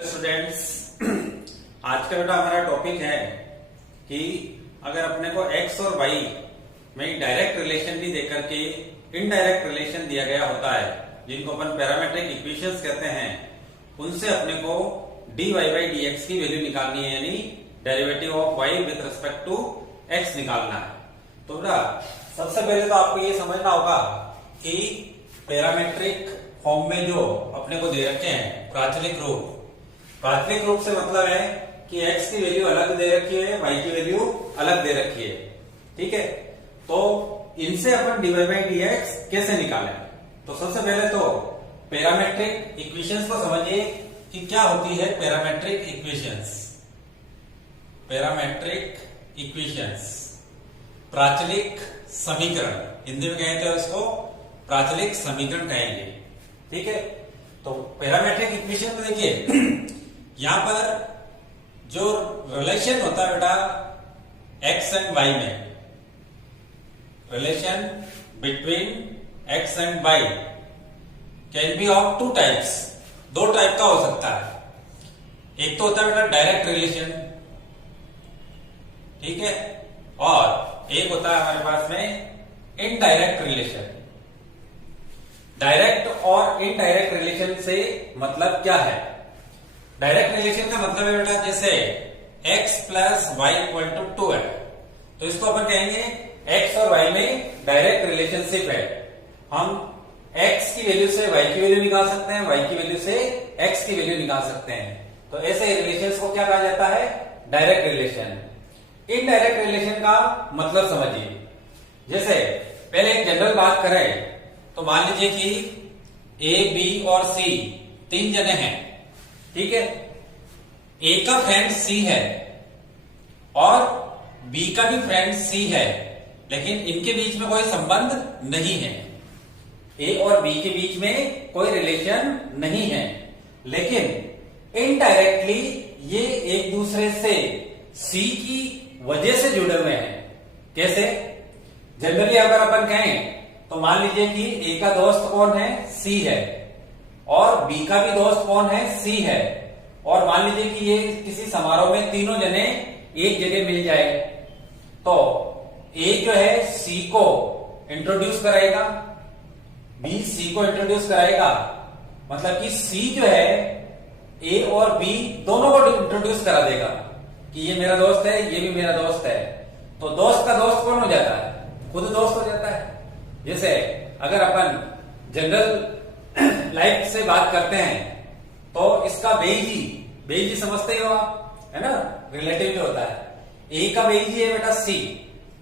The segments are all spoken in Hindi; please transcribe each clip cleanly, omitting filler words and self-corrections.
स्टूडेंट्स, आज का बेटा हमारा टॉपिक है कि अगर अपने को x और y में डायरेक्ट रिलेशन भी देकर के इनडायरेक्ट रिलेशन दिया गया होता है, जिनको अपन पैरामीट्रिक इक्वेशंस कहते हैं, उनसे अपने को dy by dx की वैल्यू निकालनी है, यानी derivative of y with respect to x निकालना है। तो बेटा सबसे पहले तो आपको ये समझना होगा कि पैरामीट्रिक फॉर्म में जो अपने को दे रखे हैं प्राचलिक रूप से मतलब है कि x की वैल्यू अलग दे रखी है, y की वैल्यू अलग दे रखी है। ठीक है, तो इनसे अपन dy by dx कैसे निकालें? तो सबसे पहले तो पैरामीट्रिक इक्वेशंस को समझिए कि क्या होती है पैरामीट्रिक इक्वेशंस। पैरामीट्रिक इक्वेशंस प्राचलिक समीकरण, हिंदी में कहते हैं उसको प्राचलिक समीकरण कहेंगे। ठीक है, तो पैरामीट्रिक इक्वेशन में देखिए यहां पर जो रिलेशन होता है बेटा x एंड y में, relation between x and y can be of two types, दो टाइप का हो सकता है। एक तो होता है बेटा डायरेक्ट रिलेशन, ठीक है, और एक होता है हमारे पास में इनडायरेक्ट रिलेशन। डायरेक्ट और इनडायरेक्ट रिलेशन से मतलब क्या है? डायरेक्ट रिलेशन का मतलब है बेटा जैसे x plus y equal to 2 है, तो इसको अपन कहेंगे x और y में डायरेक्ट रिलेशनशिप है। हम x की वैल्यू से y की वैल्यू निकाल सकते हैं, y की वैल्यू से x की वैल्यू निकाल सकते हैं। तो ऐसे रिलेशंस को क्या कहा जाता है? Direct relation. इनडायरेक्ट रिलेशन का मतलब समझिए, जैसे पहले एक जनरल बात करें तो मान लीजिए कि A, B और C तीन जने हैं, ठीक है। A का फ्रेंड C है और B का भी फ्रेंड C है, लेकिन इनके बीच में कोई संबंध नहीं है। A और B के बीच में कोई रिलेशन नहीं है, लेकिन इनडायरेक्टली ये एक दूसरे से C की वजह से जुड़े हुए हैं। कैसे? जनरली अगर अपन कहें तो मान लीजिए कि A का दोस्त कौन है? C है, और B का भी दोस्त कौन है? C है, और मान लीजिए कि ये किसी समारोह में तीनों जने एक जगह मिल जाए, तो A जो है C को इंट्रोड्यूस कराएगा, B C को इंट्रोड्यूस कराएगा, मतलब कि C जो है A और B दोनों को इंट्रोड्यूस करा देगा कि ये मेरा दोस्त है, ये भी मेरा दोस्त है। तो दोस्त का दोस्त कौन हो जाता है? खुद दोस्त हो जाता है। जैसे अगर अपन जनरल लाइफ से बात करते हैं तो इसका बेईजी समझते ही हो आप, है ना, रिलेटिव जो होता है। ए का बेईजी है बेटा C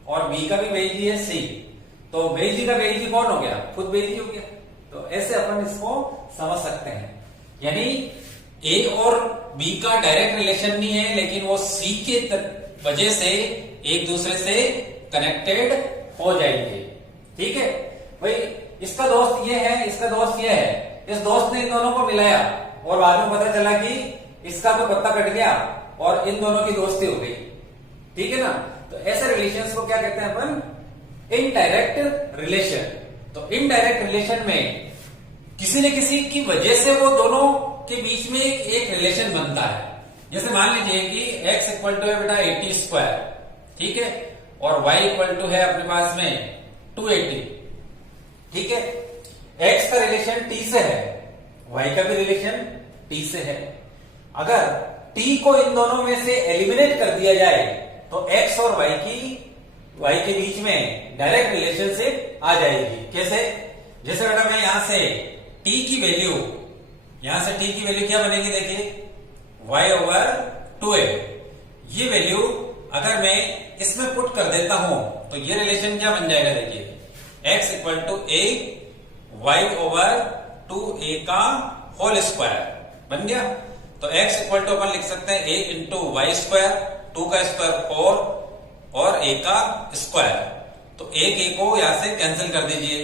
और बी का भी बेईजी है C, तो बेईजी का बेईजी कौन हो गया? खुद बेईजी हो गया। तो ऐसे अपन इसको समझ सकते हैं, यानी ए और बी का डायरेक्ट रिलेशन नहीं है, लेकिन वो C के वजह से एक दूसरे से कनेक्टेड हो जाएंगे। ठीक है भाई, इसका दोस्त ये है, इसका दोस्त ये है, इस दोस्त ने इन दोनों को मिलाया और बाद में पता चला कि इसका तो पत्ता कट गया और इन दोनों की दोस्ती हो गई। ठीक है ना, तो ऐसे रिलेशंस को क्या कहते हैं अपन? Indirect relation. तो इनडायरेक्ट रिलेशन में किसी न किसी की वजह से वो दोनों के बीच में एक रिलेशन बनता है। जैसे मान लीजिए कि x इक्वल टू है बेटा 80 स्क्वायर, ठीक है, और y इक्वल टू है अपने पास में 280, ठीक है। x का रिलेशन t से है, y का भी रिलेशन t से है। अगर t को इन दोनों में से एलिमिनेट कर दिया जाए तो x और y के बीच में डायरेक्ट रिलेशनशिप आ जाएगी। कैसे? जैसे बेटा मैं यहां से t की वैल्यू क्या बनेगी? देखिए y ओवर 2a, ये वैल्यू अगर मैं इसमें पुट कर देता हूं तो ये रिलेशन क्या बन जाएगा? देखिए x equal to a y over 2a का होल स्क्वायर बन गया। तो x इक्वल टू अपन लिख सकते हैं a इंटू वाई स्क्वायर, 2 का स्क्वायर 4 और a का स्क्वायर। तो एक a को यहां से कैंसिल कर दीजिए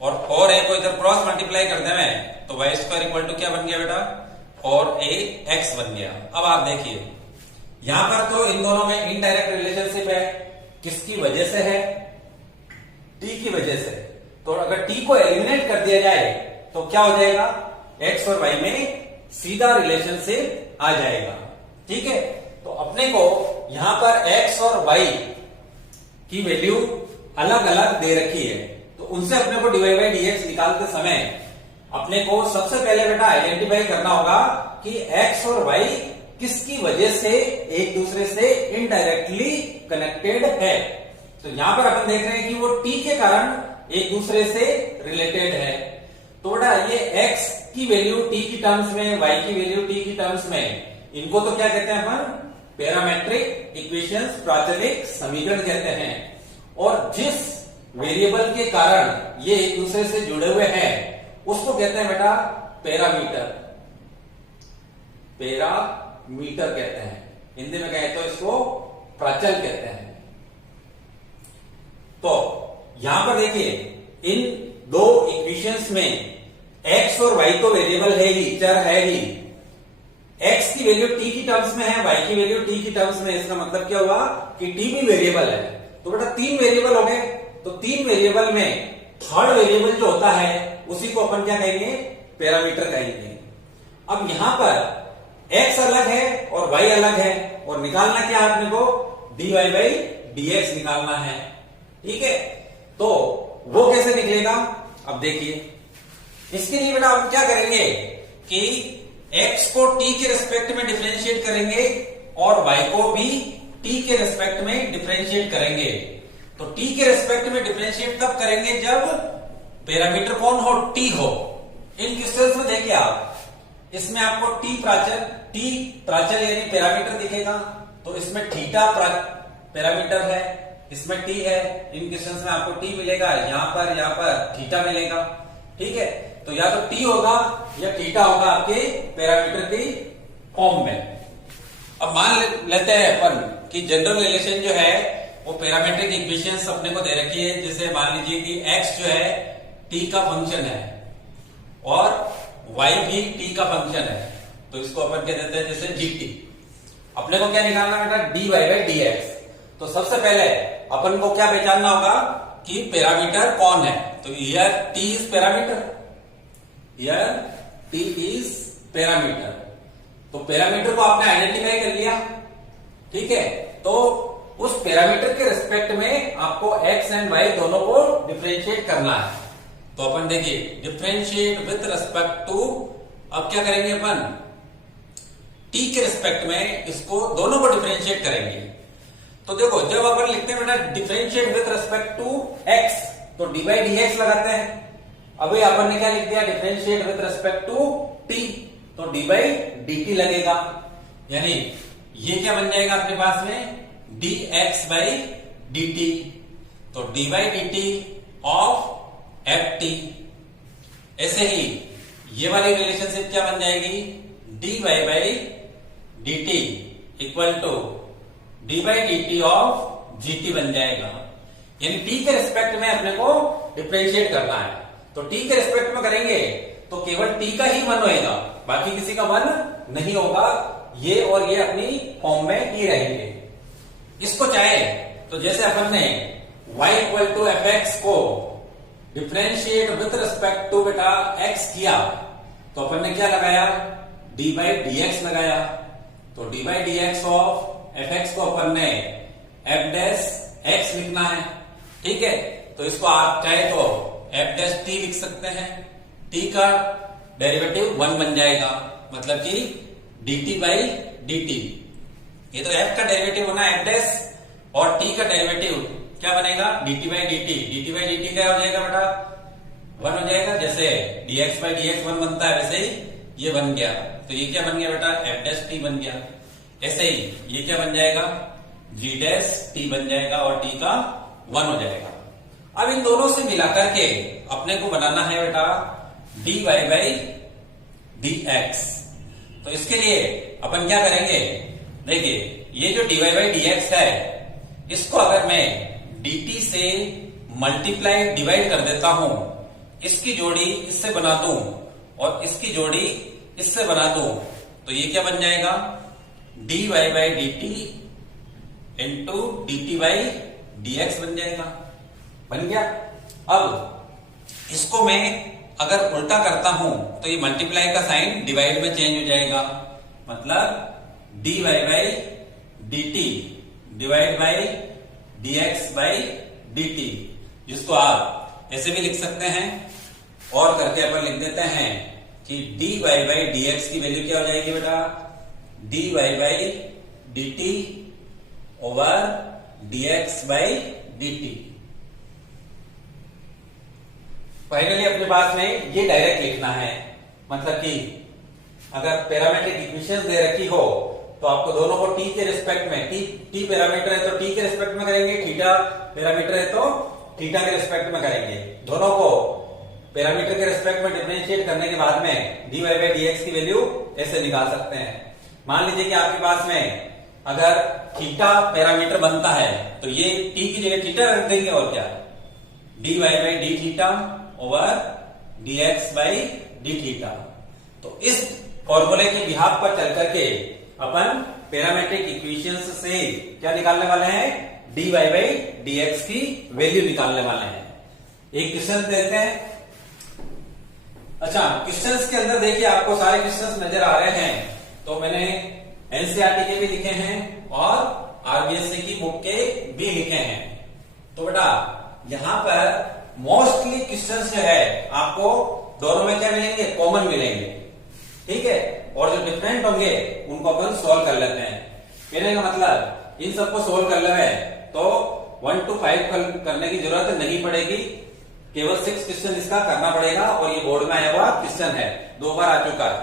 और 4a को इधर क्रॉस मल्टीप्लाई कर देंगे तो वाई स्क्वायर इक्वल टू क्या बन गया बेटा? 4ax बन गया। अब आप देखिए यहां पर तो इन दोनों में इनडायरेक्ट रिलेशनशिप है, किसकी वजह से है? t की वजह से। तो अगर t को एलिमिनेट कर दिया जाए तो क्या हो जाएगा? x और y में सीधा रिलेशनशिप आ जाएगा। ठीक है, तो अपने को यहां पर x और y की वैल्यू अलग अलग दे रखी है, तो उनसे अपने को dy बाई dx निकालते समय अपने को सबसे पहले बेटा आइडेंटिफाई करना होगा कि x और y किसकी वजह से एक दूसरे से इनडायरेक्टली कनेक्टेड है। तो यहां पर अपन देख रहे हैं कि वो t के कारण एक दूसरे से रिलेटेड है। तो बेटा ये x की वैल्यू t की टर्म्स में, y की वैल्यू t की टर्म्स में, इनको तो क्या कहते हैं अपन? पैरामेट्रिक इक्वेशंस, प्राचलिक समीकरण कहते हैं। और जिस वेरिएबल के कारण ये एक दूसरे से जुड़े हुए हैं उसको कहते हैं बेटा पैरामीटर। पैरामीटर कहते हैं, हिंदी में कहें तो इसको प्राचल कहते हैं। तो यहां पर देखिए इन दो इक्वेशंस में x और y तो वेरिएबल है ही, चर है ही। x की वैल्यू t की टर्म्स में है, y की वैल्यू t की टर्म्स में। इसका मतलब क्या हुआ कि t भी वेरिएबल है। तो बेटा तीन वेरिएबल हो गए, तो तीन वेरिएबल में थर्ड वेरिएबल जो होता है उसी को अपन क्या कहेंगे? पैरामीटर कहेंगे। अब यहां पर x अलग है और y अलग है, और निकालना क्या है अपने को? dy बाई dx निकालना है। ठीक है, तो वो कैसे निकलेगा? अब देखिए, इसके लिए बेटा हम क्या करेंगे कि x को t के रिस्पेक्ट में डिफरेंशिएट करेंगे और y को भी t के रिस्पेक्ट में डिफरेंशिएट करेंगे। तो t के रिस्पेक्ट में डिफरेंशिएट तब करेंगे जब पैरामीटर कौन हो? t हो। इन क्वेश्चंस में देखिए आप, इसमें आपको t प्राचल यानी पैरामीटर दिखेगा, तो इसमें थीटा पैरामीटर है, इसमें t है। इन क्वेश्चंस में आपको t मिलेगा, यहां पर थीटा मिलेगा। ठीक है, तो या तो t होगा या थीटा होगा आपके पैरामीटर की फॉर्म में। अब मान लेते हैं अपन कि जनरल रिलेशन जो है वो पैरामेट्रिक इक्वेशंस अपने को दे रखी है। जैसे मान लीजिए कि x जो है t का फंक्शन है और y भी t का फंक्शन है, तो इसको अपन क्या देते हैं? जैसे gt। अपने को क्या निकालना बेटा? dy by dx। तो सबसे पहले अपन को क्या पहचानना होगा कि पैरामीटर कौन है? तो here t is parameter, here t is parameter. तो पैरामीटर को आपने आइडेंटिफाई कर लिया। ठीक है, तो उस पैरामीटर के रिस्पेक्ट में आपको x एंड y दोनों को डिफरेंशिएट करना है। तो अपन देखिए डिफरेंशिएट विथ रिस्पेक्ट टू, अब क्या करेंगे अपन? t के रिस्पेक्ट में इसको दोनों को डिफरेंशिएट करेंगे। तो देखो जब अपन लिखते हैं बेटा differentiate with respect to x, तो dy बाई dx लगाते हैं। अभी अपन ने क्या लिख दिया? Differentiate with respect to t, तो dy बाई dt लगेगा। यानी ये क्या बन जाएगा अपने पास में? dx by dt। तो dy by dt of ft। ऐसे ही ये वाली रिलेशनशिप क्या बन जाएगी? dy by dt equal to dy by dt of gt बन जाएगा। यानी t के रिस्पेक्ट में अपने को डिफरेंशिएट करना है। तो t के रिस्पेक्ट में करेंगे तो केवल t का ही वन होएगा, बाकी किसी का वन नहीं होगा। ये और ये अपनी फॉर्म में ही रहेंगे। इसको चाहे तो जैसे अपन ने y equal to f x को डिफरेंशिएट विथ रिस्पेक्ट टू बेटा x किया, तो अपन ने क्या लगाया? dy बाई dx लगाया। तो dy by dx of f x को अपन ने f डैश x लिखना है। ठीक है, तो इसको आप चाहे तो f डैश t लिख सकते हैं। t का डेरिवेटिव 1 बन जाएगा, मतलब कि dt बाई dt। ये तो f का डेरिवेटिव होना f डैश, और t का डेरिवेटिव क्या बनेगा? dt by dt। dt by dt क्या हो जाएगा बेटा? 1 हो जाएगा। जैसे dx बाई dx 1 बनता है वैसे ही ये बन गया। तो ये क्या बन गया बेटा? f डैश t बन गया। ऐसे ही ये क्या बन जाएगा? g डैश t बन जाएगा और t का 1 हो जाएगा। अब इन दोनों से मिलाकर के अपने को बनाना है बेटा dy बाई dx। तो इसके लिए अपन क्या करेंगे? देखिए ये जो dy बाई dx है, इसको अगर मैं dt से मल्टीप्लाई डिवाइड कर देता हूं, इसकी जोड़ी इससे बना दूं और इसकी जोड़ी इससे बना दूं, तो ये क्या बन जाएगा? dy by dt into dt by dx बन जाएगा। बन गया। अब इसको मैं अगर उल्टा करता हूं तो ये मल्टीप्लाई का साइन डिवाइड में चेंज हो जाएगा, मतलब dy by dt divide by dx by dt, जिसको आप ऐसे भी लिख सकते हैं और करके अपन लिख देते हैं कि dy बाई dx की वैल्यू क्या हो जाएगी बेटा, dy by dt over dx by dt। Finally अपने पास में ये डायरेक्ट लिखना है, मतलब कि अगर पैरामीट्रिक इक्वेशन दे रखी हो तो आपको दोनों को t के रिस्पेक्ट में, t पैरामीटर है तो t के रिस्पेक्ट में करेंगे, थीटा पैरामीटर है तो थीटा के रिस्पेक्ट में करेंगे। दोनों को पैरामीटर के रिस्पेक्ट में डिफरेंशिएट करने के बाद में dy बाई dx की वैल्यू ऐसे निकाल सकते हैं। मान लीजिए कि आपके पास में अगर थीटा पैरामीटर बनता है तो ये t की जगह थीटा रख देंगे और क्या, dy by d theta over dx by d theta. तो इस फॉर्मूले के बिहाफ पर चल करके अपन पैरामीट्रिक इक्वेशंस से क्या निकालने वाले हैं, dy बाई dx की वैल्यू निकालने वाले हैं। एक क्वेश्चन देते हैं। अच्छा, क्वेश्चंस के अंदर देखिए आपको सारे क्वेश्चंस नजर आ रहे हैं, तो मैंने एनसीईआरटी के भी लिखे हैं और आरबीएससी की बुक के भी लिखे हैं। तो बेटा यहां पर मोस्टली क्वेश्चंस जो है आपको दोनों में क्या मिलेंगे, कॉमन मिलेंगे, ठीक है, और जो डिफरेंट होंगे उनको अपन सोल्व कर लेते हैं। कहने का मतलब इन सबको सोल्व कर ले तो 1 to 5 करने की जरूरत नहीं पड़ेगी, केवल 6 क्वेश्चन इसका करना पड़ेगा और ये बोर्ड में आया हुआ क्वेश्चन है, 2 बार आ चुका है।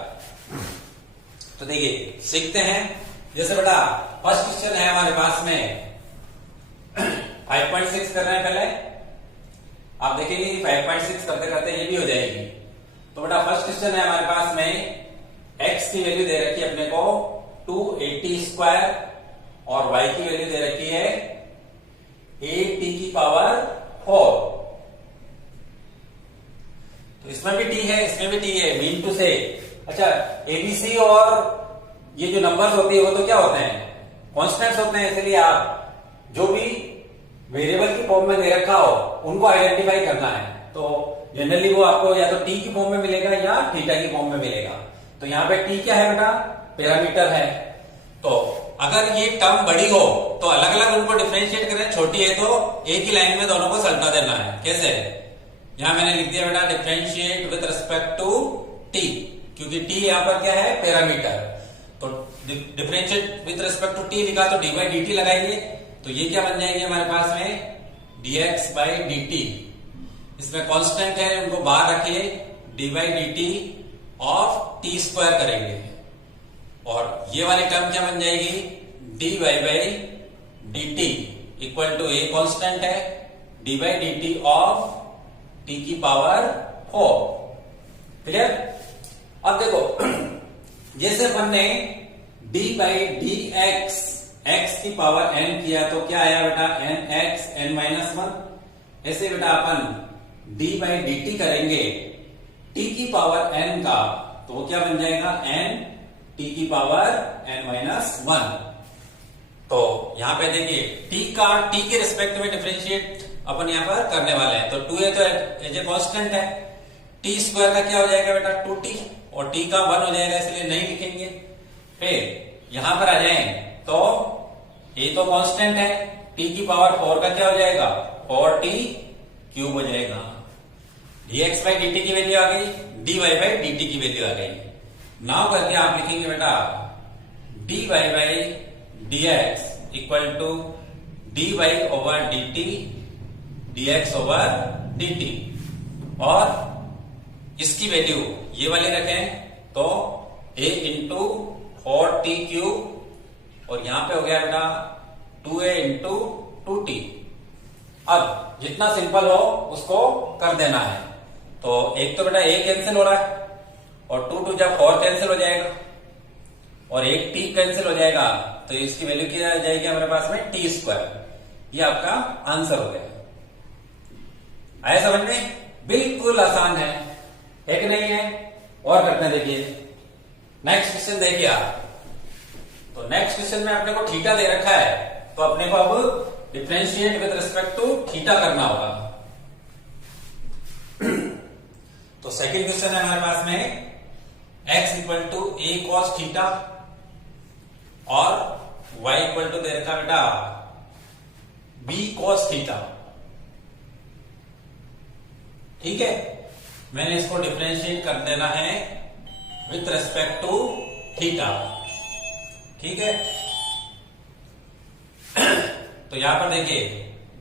तो देखिए सीखते हैं। जैसे बेटा फर्स्ट क्वेश्चन है हमारे पास में 5.6 कर रहे हैं, पहले आप देखेंगे कि 5.6 करते करते ये भी हो जाएगी। तो बेटा फर्स्ट क्वेश्चन है हमारे पास में x की वैल्यू दे रखी है अपने को 280 स्क्वायर और y की वैल्यू दे रखी है 8t की पावर 4। तो इसमें भी t है, इसमें भी t है, मीन टू से। अच्छा, एबीसी और ये जो नंबर्स होती है वो तो क्या होते हैं, कॉन्स्टेंट्स होते हैं, इसलिए आप जो भी वेरिएबल की फॉर्म में दे रखा हो उनको आइडेंटिफाई करना है। तो जनरली वो आपको या तो t की फॉर्म में मिलेगा या थीटा की फॉर्म में मिलेगा। तो यहाँ पे t क्या है बेटा, पैरामीटर है। तो अगर ये टर्म बड़ी हो तो अलग अलग उनको डिफरेंशिएट करें, छोटी है तो एक ही लाइन में दोनों को सल्टा देना है। कैसे, यहां मैंने लिख दिया बेटा differentiate with respect to t, क्योंकि t यहां पर क्या है, पैरामीटर। तो differentiate with respect to t लिखा तो dy बाई dt लगाएंगे, तो ये क्या बन जाएंगे हमारे पास में dx बाई dt। इसमें कांस्टेंट है उनको बाहर रखिए, dy by dt of t square करेंगे और ये वाली टर्म क्या बन जाएगी, dy by dt equal to a constant है dy by dt of t की पावर 4। क्लियर। अब देखो जैसे अपन ने d बाई डी x की पावर n किया तो क्या आया बेटा, nx n माइनस 1। ऐसे बेटा अपन d बाई dt करेंगे t की पावर n का, तो वो क्या बन जाएगा, n t की पावर n माइनस 1। तो यहां पे देखिए t का t के रिस्पेक्ट में डिफरेंशिएट अपन यहां पर करने वाले हैं। तो 2a तो एज ए कांस्टेंट है, t स्क्वायर का क्या हो जाएगा बेटा 2t और t का 1 हो जाएगा, इसलिए नहीं लिखेंगे। फिर यहां पर आ जाए तो a तो कांस्टेंट है, t की पावर 4 का क्या हो जाएगा 4t क्यूब हो जाएगा। dx बाई dt की वैल्यू आ गई, dy बाई dt की वैल्यू आ गई। नाउ करके आप लिखेंगे बेटा dy by dx equal to dy over dt dx over dt, और इसकी वैल्यू ये वाली रखें तो a इंटू 4t क्यूब और यहां पे हो गया बेटा 2a इंटू 2t। अब जितना सिंपल हो उसको कर देना है। तो एक तो बेटा a कैंसिल हो रहा है और 2 जब 4 कैंसिल हो जाएगा और एक t कैंसिल हो जाएगा, तो इसकी वैल्यू क्या आ जाएगी हमारे पास में t स्क्वायर। ये आपका आंसर हो गया। आया समझ में, बिल्कुल आसान है कि नहीं है। और करते हैं, देखिए नेक्स्ट क्वेश्चन देखिए आप। तो नेक्स्ट क्वेश्चन में अपने को थीटा दे रखा है, तो अपने को अब differentiate with respect to theta करना होगा। तो सेकंड क्वेश्चन है हमारे पास में x equal to a cos theta और y इक्वल टू दे रखा बेटा b कॉस थीटा। ठीक है, मैंने इसको डिफरेंशिएट कर देना है विथ रेस्पेक्ट टू थीटा। ठीक है, तो यहां पर देखिए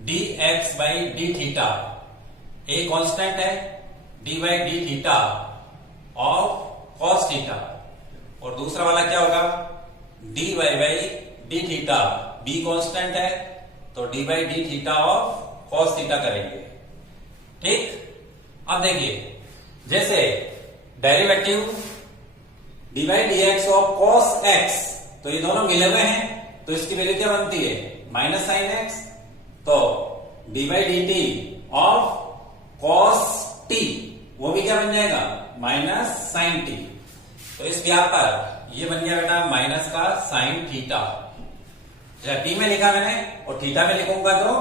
dx by d theta, a constant है, d by d theta of cos theta, और दूसरा वाला क्या होगा d y by d theta, b constant है तो d by d theta of cos theta करेंगे। ठीक, अब देखिए जैसे derivative d by d x of cos x, तो ये दोनों मिले हुए हैं तो इसकी वैल्यू क्या बनती है माइनस साइन एक्स, तो d by d t of cos T वो भी क्या बन जाएगा माइनस साइन टी। तो इस व्याप पर ये बन गया बेटा माइनस का साइन थीटा, टी में लिखा मैंने और थीटा में लिखूंगा तो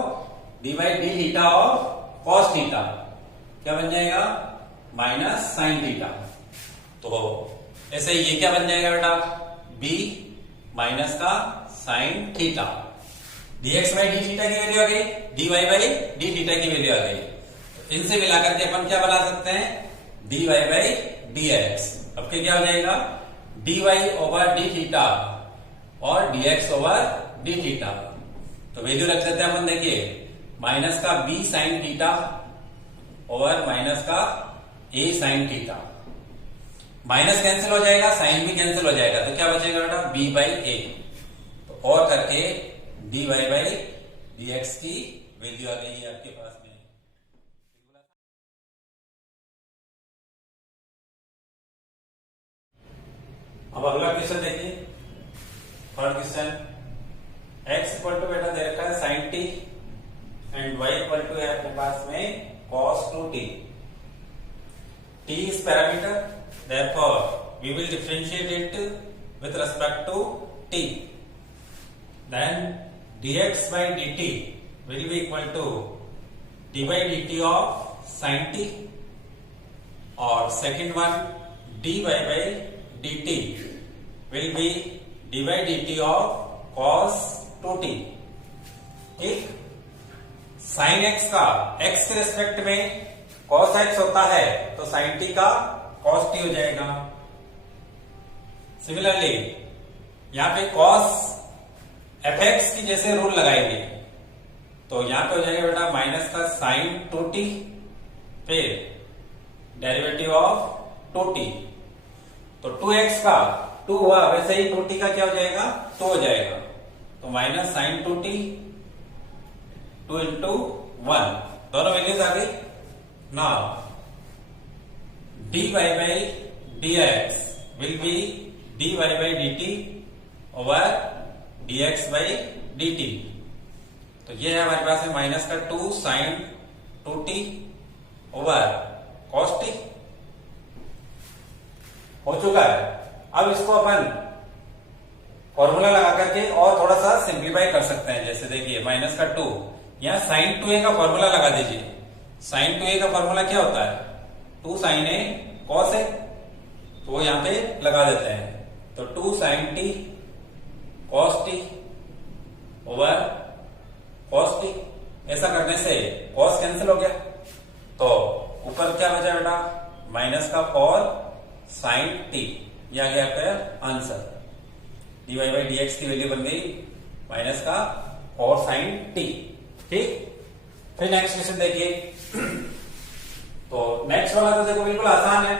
d by d theta of cos theta क्या बन जाएगा माइनस साइन थीटा। तो ऐसे ये क्या बन जाएगा बेटा b माइनस का sine theta, dx by d theta की वैल्यू आ गई, dy बाई डी थीटा की वैल्यू आ गई। इनसे मिलाकर के अपन क्या बना सकते हैं dy बाई dx। अब क्या हो जाएगा dy ओवर डी थीटा और dx ओवर डी थीटा। तो वैल्यू रख सकते हैं अपन, देखिए माइनस का b sine theta over minus का a sine theta, minus cancel हो जाएगा साइन भी कैंसिल हो जाएगा तो क्या बचेगा बेटा b बाई ए। तो और करके dy बाई dx की वैल्यू आ गई है आपके पास में। अब अगला क्वेश्चन देखिए, third question, x equal to बेटा दे रखा है sine t and y equal to है अपने पास में cos 2t। t is parameter, therefore we will differentiate it with respect to t. Then dx by dt will be equal to d by dt of sin t, और second one dy by dt will be d by dt of cos 2t। ठीक, साइन एक्स का एक्स के रेस्पेक्ट में कॉस एक्स होता है तो साइन टी का कॉस टी हो जाएगा। सिमिलरली यहां पे कॉस एफ एक्स की जैसे रूल लगाएंगे तो यहां पे हो जाएगा बेटा माइनस का साइन 2t, फिर डेरिवेटिव ऑफ 2t, तो 2x का 2 हुआ वैसे ही 2t का क्या हो जाएगा 2 हो जाएगा, तो माइनस साइन 2t 2 इंटू 1, दोनों वैल्यूज आ गई। Now dy by dx will be dy by dt over dx by dt। तो ये है हमारे पास है माइनस का 2 sign 2t over cos t हो चुका है। अब इसको अपन फॉर्मूला लगा करके और थोड़ा सा सिंप्लीफाई कर सकते हैं। जैसे देखिए माइनस का 2, यहां साइन 2a का फॉर्मूला लगा दीजिए। साइन 2a का फॉर्मूला क्या होता है 2 साइन ए कॉस ए, तो वो यहां पे लगा देते हैं, तो 2 sine t cos t over cos t. ऐसा करने से कॉस कैंसिल हो गया तो ऊपर क्या बचा बेटा माइनस का 4 साइन टी, यह आ गया आपका आंसर। dy बाई dx की वैल्यू बन गई माइनस का 4 साइन टी। ठीक, फिर नेक्स्ट क्वेश्चन देखिए। तो नेक्स्ट वाला तो देखो बिल्कुल आसान है,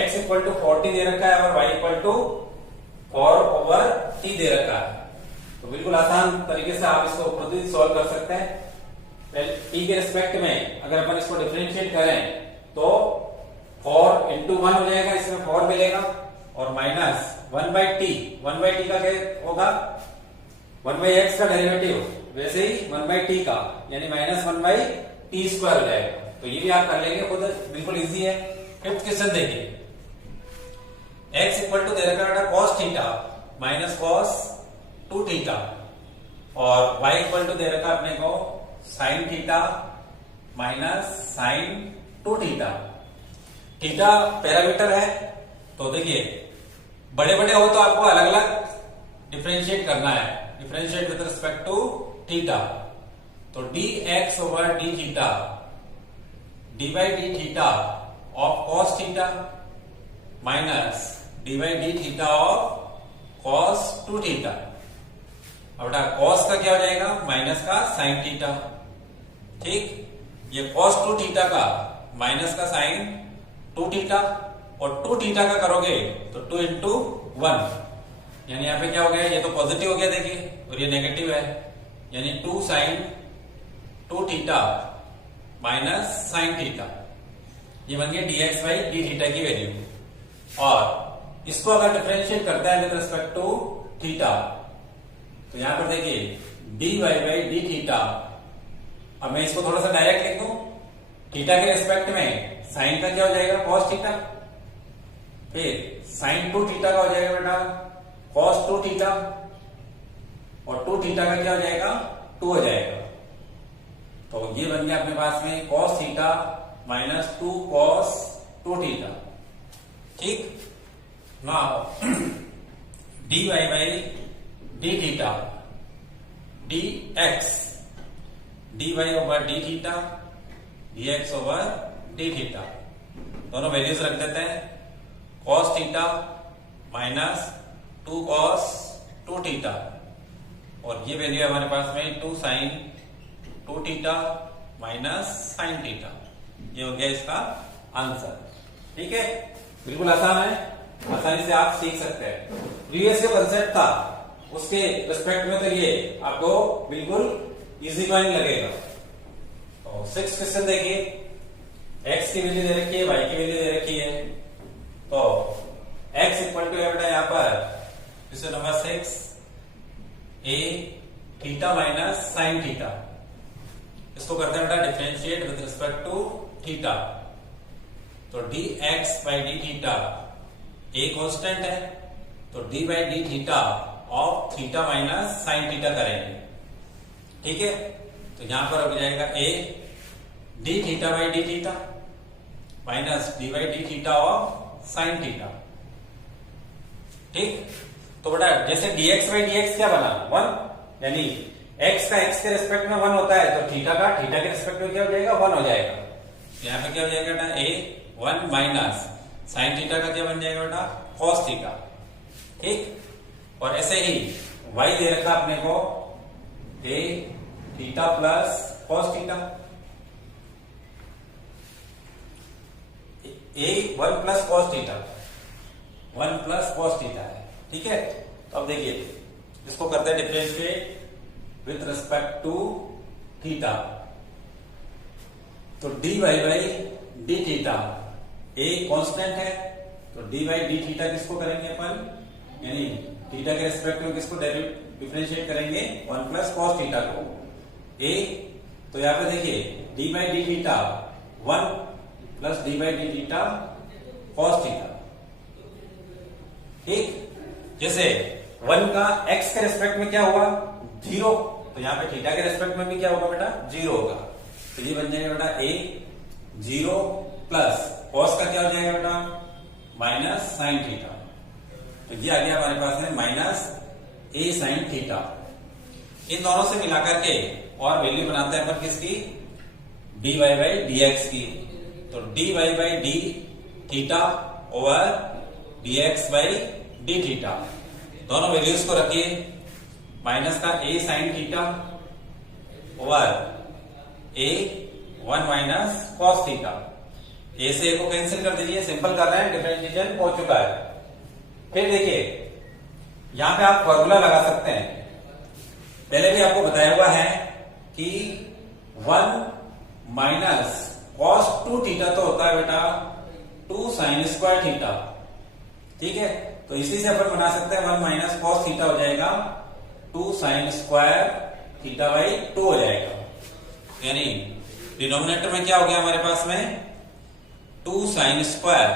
x इक्वल टू 40 दे रखा है और y equal to 4 over t दे रखा है, तो बिल्कुल आसान तरीके से आप इसको खुद ही सॉल्व कर सकते हैं। t के रिस्पेक्ट में अगर अपन इसको डिफरेंशिएट करें तो 4 इंटू 1 हो जाएगा, इसमें 4 मिलेगा और minus 1 by T, 1 by T का क्या होगा 1 बाई एक्स का डेरिवेटिव, वैसे ही 1 बाई टी का यानी माइनस 1 बाई टी स्क्वायर हो जाएगा। तो ये भी आप कर लेंगे खुद, बिल्कुल इजी है। फिफ्थ क्वेश्चन देखिए, x इक्वल टू दे रखा बेटा cos theta minus cos 2 theta और y इक्वल टू दे रखा अपने को sin theta minus sin 2 theta. Theta parameter है, तो देखिए बड़े बड़े हो तो आपको अलग अलग डिफरेंशिएट करना है, differentiate with respect to theta. तो dx over d theta d by d theta of cos theta minus d by d theta of cos two theta. अब बेटा कॉस का क्या हो जाएगा, माइनस का साइन थीटा। ठीक, ये कॉस टू थीटा का माइनस का साइन टू थीटा, और टू थीटा का करोगे तो 2 इंटू 1, यानी यहां पे क्या हो गया, ये तो पॉजिटिव हो गया देखिए, और ये नेगेटिव है, यानी 2 sine two theta minus sine theta. ये बन गया dx बाई डी थीटा की वैल्यू। और इसको अगर डिफरेंशिएट करता है विद रिस्पेक्ट टू थीटा, तो यहां पर देखिए dy बाई डी थीटा। अब मैं इसको थोड़ा सा डायरेक्ट लिख दूं, थीटा के रिस्पेक्ट में साइन का क्या हो जाएगा, कॉस थीटा, फिर साइन टू थीटा का हो जाएगा बेटा कॉस टू थीटा, और टू थीटा का क्या हो जाएगा, 2 हो जाएगा। तो ये बन गया अपने पास में cos theta minus 2 cos two theta. ठीक, now dy by d theta dx dy over d theta dx over d theta, दोनों वैल्यूज रख देते हैं। cos theta minus 2 cos two theta, और ये वैल्यू है हमारे पास में 2 sine two theta minus sine theta. ये हो गया इसका आंसर। ठीक है, बिल्कुल आसान है, आसानी से आप सीख सकते हैं। प्रीवियस जो कंसेप्ट था उसके रिस्पेक्ट में तो ये आपको बिल्कुल इजी पॉइंट लगेगा। तो 6 क्वेश्चन देखिए, x की वैल्यू दे रखी है, y की वैल्यू दे रखी है। तो x इक्वल टू है बेटा यहाँ पर question number 6 a theta minus sine theta. इसको करते हैं बेटा differentiate with respect to theta. तो dx by d theta a constant है, तो d by d theta of theta minus sine theta करेंगे। ठीक है, तो यहां पर हो जाएगा a d theta by d theta minus d by d theta of sine theta. ठीक, तो बेटा जैसे dx बाई dx क्या बना 1, यानी x का x के रिस्पेक्ट में 1 होता है, तो थीटा का थीटा के रिस्पेक्ट में क्या हो जाएगा, 1 हो जाएगा। यहाँ पे क्या हो जाएगा बेटा a 1 माइनस साइन थीटा का क्या बन जाएगा बेटा कॉस थीटा। ठीक, और ऐसे ही y दे रखा अपने को a theta plus cos theta, a 1 plus cos theta, 1 plus cos theta है। ठीक है, तो अब देखिए इसको करते हैं differentiate with respect to theta. तो dy by d theta a constant है, तो dy बाई डी थीटा किसको करेंगे अपन, यानी थीटा के रिस्पेक्ट में किसको डिफरेंशिएट करेंगे, 1 प्लस कॉस थीटा को a। तो यहां पे देखिए d by d theta 1 plus D by d theta cos theta. ठीक, जैसे 1 का x के रिस्पेक्ट में क्या हुआ 0, तो यहां पे थीटा के रिस्पेक्ट में भी क्या होगा बेटा 0 होगा। तो ये बन जाएगा बेटा a 0 प्लस कॉस का क्या हो जाएगा बेटा माइनस साइन थीटा। तो ये आ गया हमारे पास में माइनस a साइन थीटा। इन दोनों से मिलाकर के और वैल्यू बनाते हैं अपन किसकी, dy बाई dx की। तो dy by d theta over dx by d theta, दोनों वैल्यूज को रखिए। माइनस का a sine theta over a 1 minus cos theta. a से a को कैंसिल कर दीजिए, सिंपल कर रहे हैं, डिफरेंशिएशन हो चुका है। फिर देखिए यहां पे आप फॉर्मूला लगा सकते हैं, पहले भी आपको बताया हुआ है कि 1 माइनस कॉस टू थीटा तो होता है बेटा 2 साइन स्क्वायर थीटा। ठीक है, तो इसी से अपन बना सकते हैं 1 माइनस कॉस थीटा हो जाएगा 2 साइन स्क्वायर थीटा बाई 2 हो जाएगा। यानी डिनोमिनेटर में क्या हो गया हमारे पास में 2 साइन स्क्वायर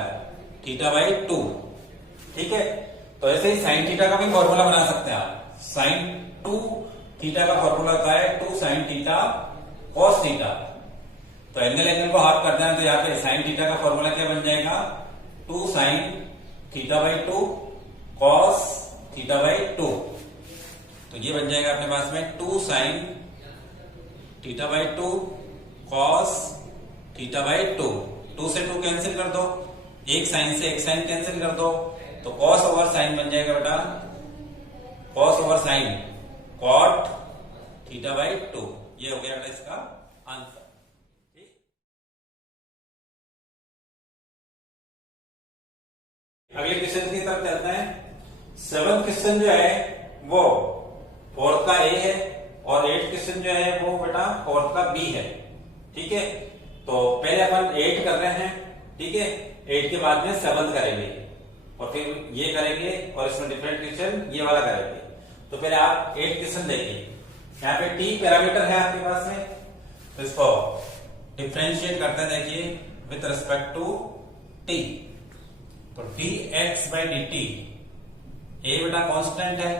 थीटा बाई 2। ठीक है, तो ऐसे ही साइन थीटा का भी फॉर्मूला बना सकते हैं आप। साइन 2 थीटा का फॉर्मूला होता है 2 साइन थीटा कॉस थीटा। तो एंगल एंगल को हाफ करना है, तो यहाँ पे साइन थीटा का फॉर्मूला क्या बन जाएगा, 2 sine theta by 2 cos theta by 2। तो ये बन जाएगा अपने पास में 2 sine theta by 2 cos theta by 2। 2 से 2 कैंसिल कर दो, एक साइन से एक साइन कैंसिल कर दो, तो कॉस ओवर साइन बन जाएगा बेटा, cos over sine cot theta by 2। ये हो गया बेटा इसका आंसर। अगले क्वेश्चन की तरफ चलते हैं। 7th क्वेश्चन जो है वो 4th का ए है और 8th क्वेश्चन जो है वो बेटा 4th का बी है। ठीक है, तो पहले अपन 8 कर रहे हैं, ठीक है, 8 के बाद में 7th करेंगे और फिर ये करेंगे और इसमें डिफरेंट क्वेश्चन ये वाला करेंगे। तो पहले आप 8 क्वेश्चन देखिए। यहाँ पे टी पैरामीटर है आपके पास में, तो इसको डिफ्रेंशिएट करते हैं, देखिए विथ रिस्पेक्ट टू टी। तो d x by d t, a बेटा कांस्टेंट है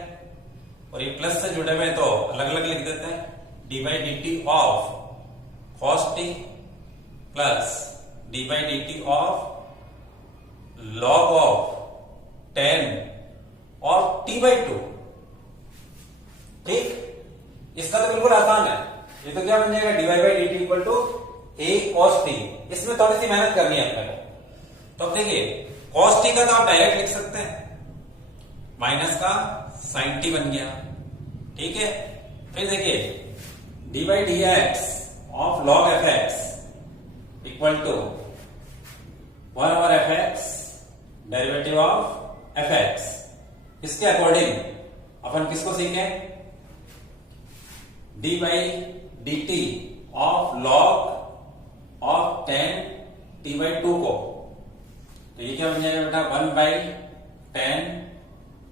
और ये प्लस से जुड़े हुए तो अलग अलग लिख देते हैं। D by d t of cos T plus D by d t of log of 10 और टी बाई 2। ठीक, इसका तो बिल्कुल आसान है। ये तो क्या बन जाएगा, d y by d t equal to a cos t. इसमें थोड़ी सी मेहनत करनी है अपने को। तो अब देखिए कॉस टी का तो आप डायरेक्ट लिख सकते हैं, माइनस का साइन टी बन गया। ठीक है, फिर देखिए d by d x of log f x equal to 1 over f x derivative of f x. इसके अकॉर्डिंग अपन किसको सीखे, d by d t of log of 10 t by 2 को। तो ये क्या बन जाएगा बेटा, 1 बाई 10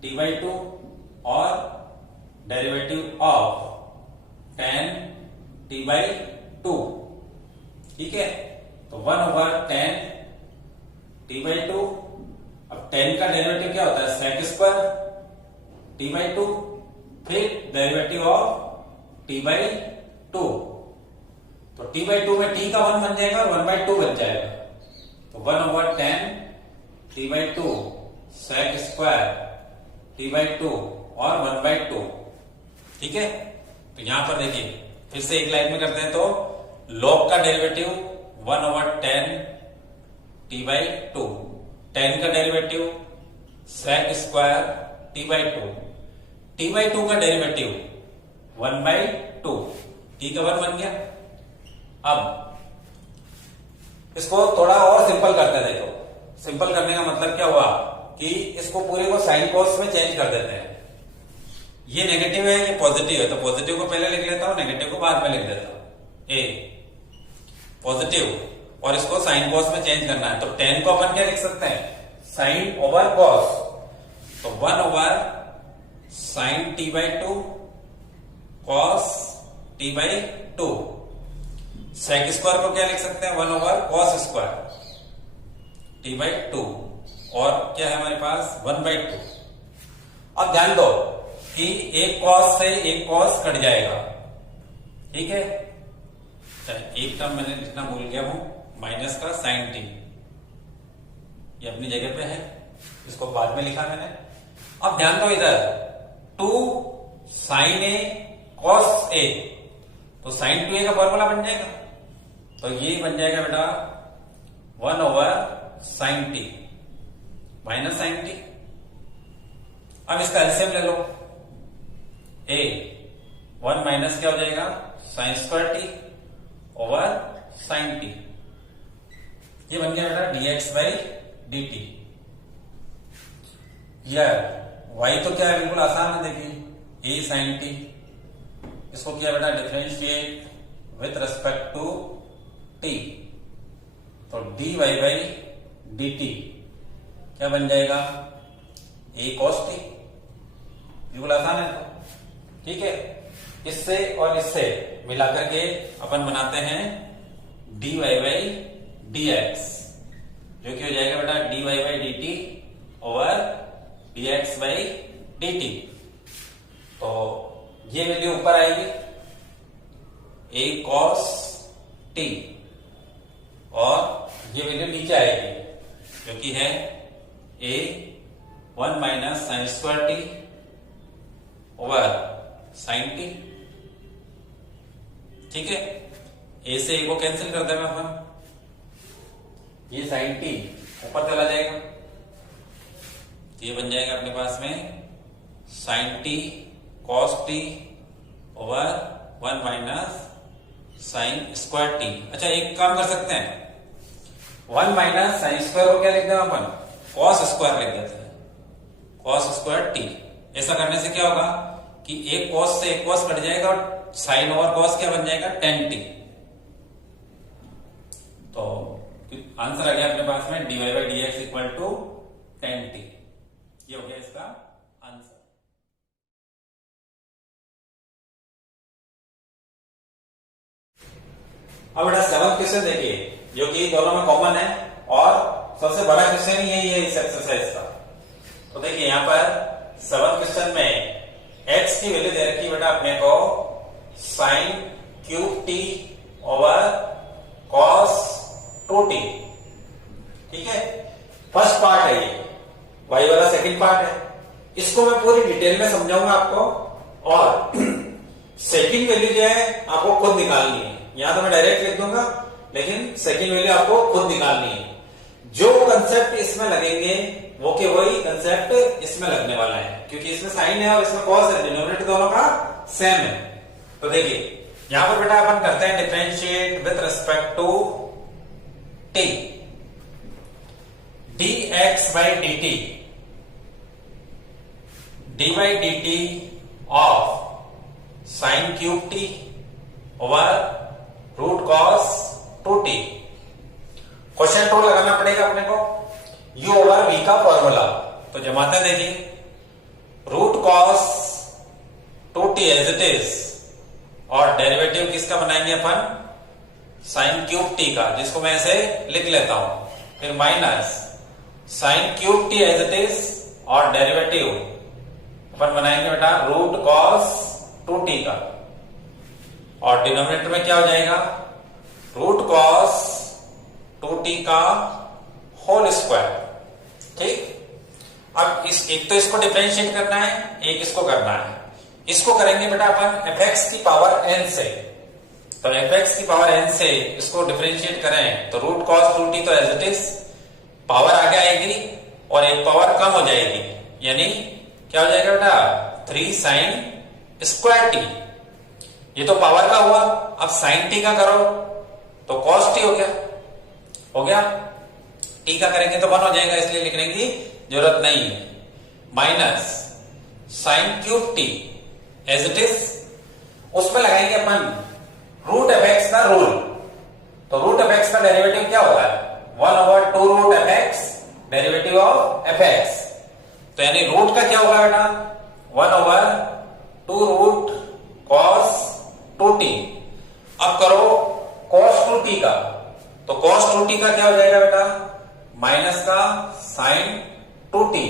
टी बाई 2 और डेरिवेटिव ऑफ 10 टी बाई 2। ठीक है, तो 1 ओवर 10 टी बाई 2। अब 10 का डेरिवेटिव क्या होता है, सेक स्क्वायर टी बाई 2, फिर डेरिवेटिव ऑफ टी बाई 2। तो टी बाई 2 में टी का 1 बन जाएगा और 1 बाई 2 बन जाएगा। तो 1 over 10 t by 2 sec square t by 2 और 1 बाई 2। ठीक है, तो यहां पर देखिए फिर से एक लाइन में करते हैं। तो लॉग का डेरिवेटिव 1 ओवर 10 टी बाई 2, 10 का derivative sec square t by 2, t by 2 का डेरिवेटिव 1 बाई 2, टी का 1 बन गया। अब इसको थोड़ा और सिंपल करते हैं। देखो सिंपल करने का मतलब क्या हुआ कि इसको पूरे को साइन कॉस में चेंज कर देते हैं। ये नेगेटिव है, ये पॉजिटिव है, तो पॉजिटिव को पहले लिख लेता हूं, नेगेटिव को बाद में लिख देता हूं। ए पॉजिटिव और इसको साइन कॉस में चेंज करना है, तो 10 को अपन क्या लिख सकते हैं, साइन ओवर कॉस। तो 1 over sine t by 2 cos t by 2। Sec square को क्या लिख सकते हैं, 1 over cos square t by 2 और क्या है हमारे पास 1 बाई 2। अब ध्यान दो कि एक कॉस से एक कॉस कट जाएगा। ठीक है, एक टर्म मैंने लिखना भूल गया हूं, माइनस का साइन टी, ये अपनी जगह पे है, इसको बाद में लिखा मैंने। अब ध्यान दो इधर 2 साइन ए कॉस ए, तो साइन 2a का फॉर्मूला बन जाएगा। तो ये बन जाएगा बेटा 1 over sine t minus sine t. अब इसका एलसीएम ले लो, ए 1 माइनस क्या हो जाएगा, sine square t over sine t. ये बन गया बेटा dx by d t. y तो क्या है, बिल्कुल आसान है, देखिए a साइन टी। इसको क्या बेटा differentiate with respect to t, तो dy बाई डी टी क्या बन जाएगा, a cos t। बिल्कुल आसान है। तो ठीक है, इससे और इससे मिलाकर के अपन बनाते हैं dy बाई डी एक्स, जो कि हो जाएगा बेटा dy by d t over dx by d t. तो ये वैल्यू ऊपर आएगी, a cos t a 1 minus sine square t over sine t. ठीक है, ए से ए को कैंसिल कर देंगे अपन, ये साइन टी ऊपर चला जाएगा, ये बन जाएगा अपने पास में sine t cos t over 1 minus sine square t. अच्छा एक काम कर सकते हैं, 1 माइनस साइन स्क्वायर को क्या लिख दें अपन, कॉस स्क्वायर लिख देते हैं, कॉस स्क्वायर टी। ऐसा करने से क्या होगा कि एक कॉस से एक कॉस कट जाएगा और साइन ओवर कॉस क्या बन जाएगा, टेन टी। तो आंसर आ गया अपने पास में dy by d x equal to tan t. ये हो गया इसका आंसर। अब बेटा 7th क्वेश्चन देखिए, जो कि दोनों में कॉमन है और सबसे बड़ा क्वेश्चन यही है इस एक्सरसाइज का। तो देखिए यहाँ पर 7th क्वेश्चन में x की वैल्यू दे रखी बेटा अपने को sign cube t over cos 2t। ठीक है, फर्स्ट पार्ट है ये, y वाला सेकंड पार्ट है। इसको मैं पूरी डिटेल में समझाऊंगा आपको, और सेकंड वैल्यू जो है आपको खुद निकालनी है। यहां तो मैं डायरेक्ट लिख दूंगा, लेकिन सेकंड वैल्यू आपको खुद निकालनी है। जो कंसेप्ट इसमें लगेंगे वो के वही कंसेप्ट इसमें लगने वाला है, क्योंकि इसमें साइन है और इसमें कॉस है, डिनोमिनेटर दोनों का सेम है। तो देखिए यहां पर बेटा अपन करते हैं differentiate with respect to t, dx by d t, d by d t of sine cube t over root cos 2t। Question 2 लगाना पड़ेगा अपने को, u ओवर v का फॉर्मूला। तो जमाते देखिए, root cos 2t as it is, और डेरिवेटिव किसका बनाएंगे अपन, साइन क्यूब t का, जिसको मैं ऐसे लिख लेता हूं, फिर minus sine cube t as it is, और डेरिवेटिव अपन बनाएंगे बेटा रूट कॉस 2t का, और डिनोमिनेटर में क्या हो जाएगा, रूट कॉस 2t का होल स्क्वायर। ठीक, अब इस एक तो इसको डिफरेंशिएट करना है, एक इसको करना है। इसको करेंगे बेटा अपन fx की पावर n से। तो fx की पावर n से इसको डिफरेंशिएट करें तो रूट कॉस 2t तो एज इट इज, पावर आगे आएगी और एक पावर कम हो जाएगी, यानी क्या हो जाएगा बेटा 3 साइन स्क्वायर टी। ये तो पावर का हुआ, अब साइन टी का करो तो कॉस टी हो गया, हो गया। टी का करेंगे तो 1 हो जाएगा, इसलिए लिखने की जरूरत नहीं है। Minus sine cube t as it is, उसमें लगाएंगे अपन रूट एफ एक्स का रूल। तो रूट एफ एक्स का डेरिवेटिव क्या होगा, 1 over 2 root f x derivative of f x. तो यानी रूट का क्या होगा बेटा, 1 ओवर 2 रूट कॉस 2t। अब करो cos 2t का, तो cos 2t का क्या हो जाएगा बेटा, माइनस का साइन 2t।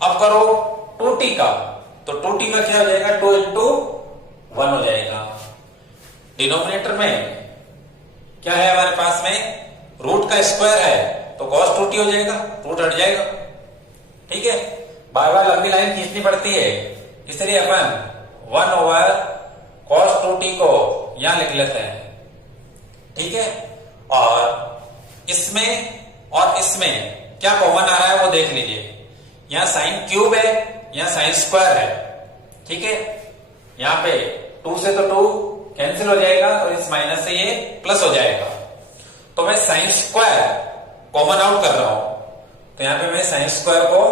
अब करो 2t का, तो 2t का क्या हो जाएगा, 2 इंटू 1 हो जाएगा। डिनोमिनेटर में क्या है हमारे पास में, रूट का स्क्वायर है, तो cos 2t हो जाएगा, रूट हट जाएगा। ठीक है, बार बार लंबी लाइन खींचनी पड़ती है, इसलिए अपन 1 ओवर cos 2t को यहां लिख लेते हैं। ठीक है, और इसमें और इसमें क्या कॉमन आ रहा है वो देख लीजिए। यहां साइन क्यूब है, यहां साइन स्क्वायर है। ठीक है, यहां पे 2 से तो 2 कैंसिल हो जाएगा और इस माइनस से ये प्लस हो जाएगा। तो मैं साइन स्क्वायर कॉमन आउट कर रहा हूं, तो यहां पे मैं साइन स्क्वायर को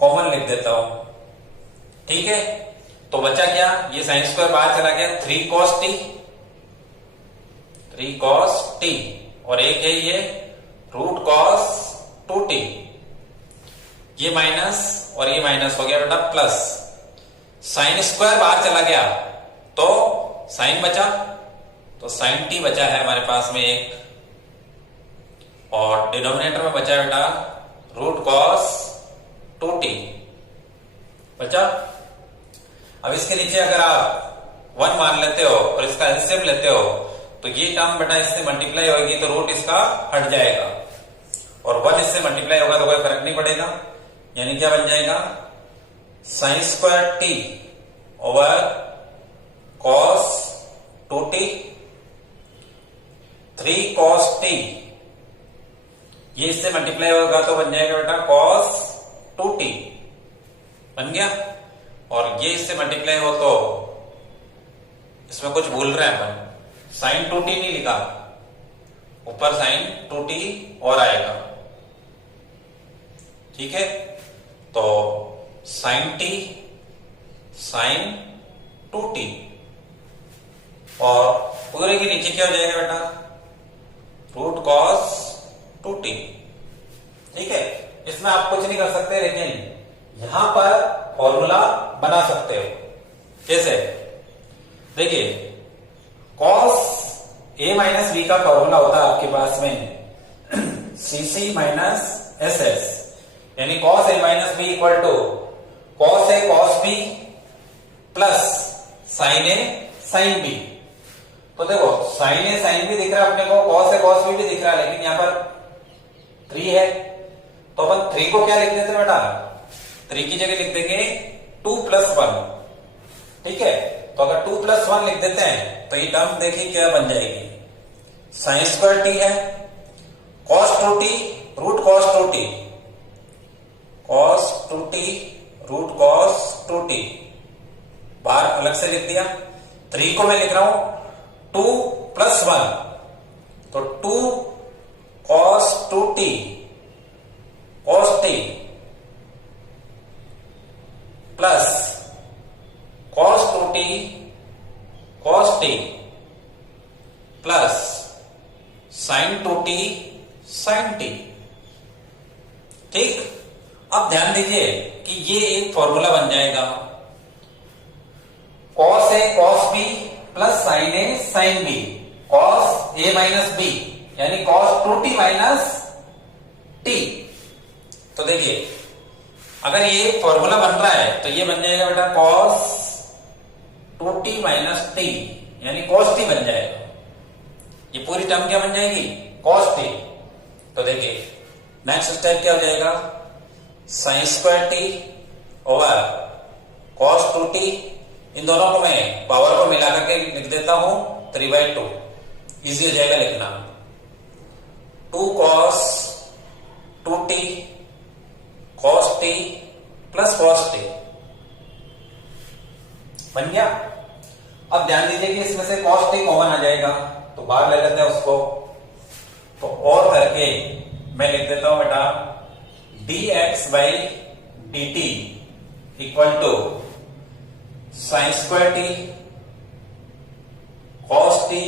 कॉमन लिख देता हूं। ठीक है, तो बचा क्या, ये साइन स्क्वायर बाहर चला गया, 3 cos t, 3 cos t, और एक है ये रूट cos 2t। ये माइनस और ये माइनस हो गया बेटा प्लस, साइन स्क्वायर बाहर चला गया तो साइन बचा, तो साइन t बचा है हमारे पास में एक, और डिनोमिनेटर में बचा बेटा रूट cos 2t बचा। अब इसके नीचे अगर आप 1 मान लेते हो और इसका एलसीएम लेते हो, तो ये टर्म बेटा इससे मल्टीप्लाई होगी तो रूट इसका हट जाएगा, और 1 इससे मल्टीप्लाई होगा तो कोई फर्क नहीं पड़ेगा, यानी क्या बन जाएगा sine square t over cos 2t, 3 cos t, ये इससे मल्टीप्लाई होगा तो बन जाएगा बेटा cos 2t बन गया। और ये इससे मल्टीप्लाई हो तो इसमें कुछ भूल रहे हैं अपन, साइन 2t नहीं लिखा, ऊपर साइन 2t और आएगा, ठीक है। तो साइन t साइन 2t और पूरे के नीचे क्या हो जाएगा बेटा रूट कॉस 2t, ठीक है। इसमें आप कुछ नहीं कर सकते, लेकिन यहां पर फॉर्मूला बना सकते हो। कैसे देखिए, कॉस a माइनस बी का फॉर्मूला होता है आपके पास में cc माइनस ss, यानी cos a minus b equal to cos a cos b plus sine a sine b। तो देखो साइन a साइन b दिख रहा है अपने को, कॉस a कॉस b भी दिख रहा है, लेकिन यहां पर 3 है तो अपन 3 को क्या लिख देते बेटा, 3 की जगह लिख देंगे 2 प्लस 1, ठीक है। तो अगर 2 प्लस 1 लिख देते हैं तो ये टर्म देखिए क्या बन जाएगी, साइन स्क्वायर टी है, cos 2t root cos 2t, cos 2t root cos 2t, बाहर अलग से लिख दिया। 3 को मैं लिख रहा हूं 2 प्लस 1, तो 2 cos 2t cos t plus cos 2t cos t plus sin 2t sin t, ठीक। अब ध्यान दीजिए कि ये एक फॉर्मूला बन जाएगा, cos a cos b plus sin a sin b, cos a minus b यानी cos 2t माइनस t। तो देखिए अगर ये फॉर्मूला बन रहा है तो ये बन जाएगा बेटा cos 2t माइनस t, यानी cos t बन जाएगा। ये पूरी टर्म क्या बन जाएगी cos t। तो देखिए नेक्स्ट स्टेप क्या हो जाएगा, sine square t over cos 2t, इन दोनों को मैं पावर को मिला करके लिख देता हूं 3/2, इजी हो जाएगा लिखना। 2 cos 2t cos t plus cos t बन गया। अब ध्यान दीजिए कि इसमें से cos t कॉमन आ जाएगा तो बाहर ले लेते हैं उसको, तो और करके मैं लिख देता हूं बेटा dx by dt equal to sine square t cos t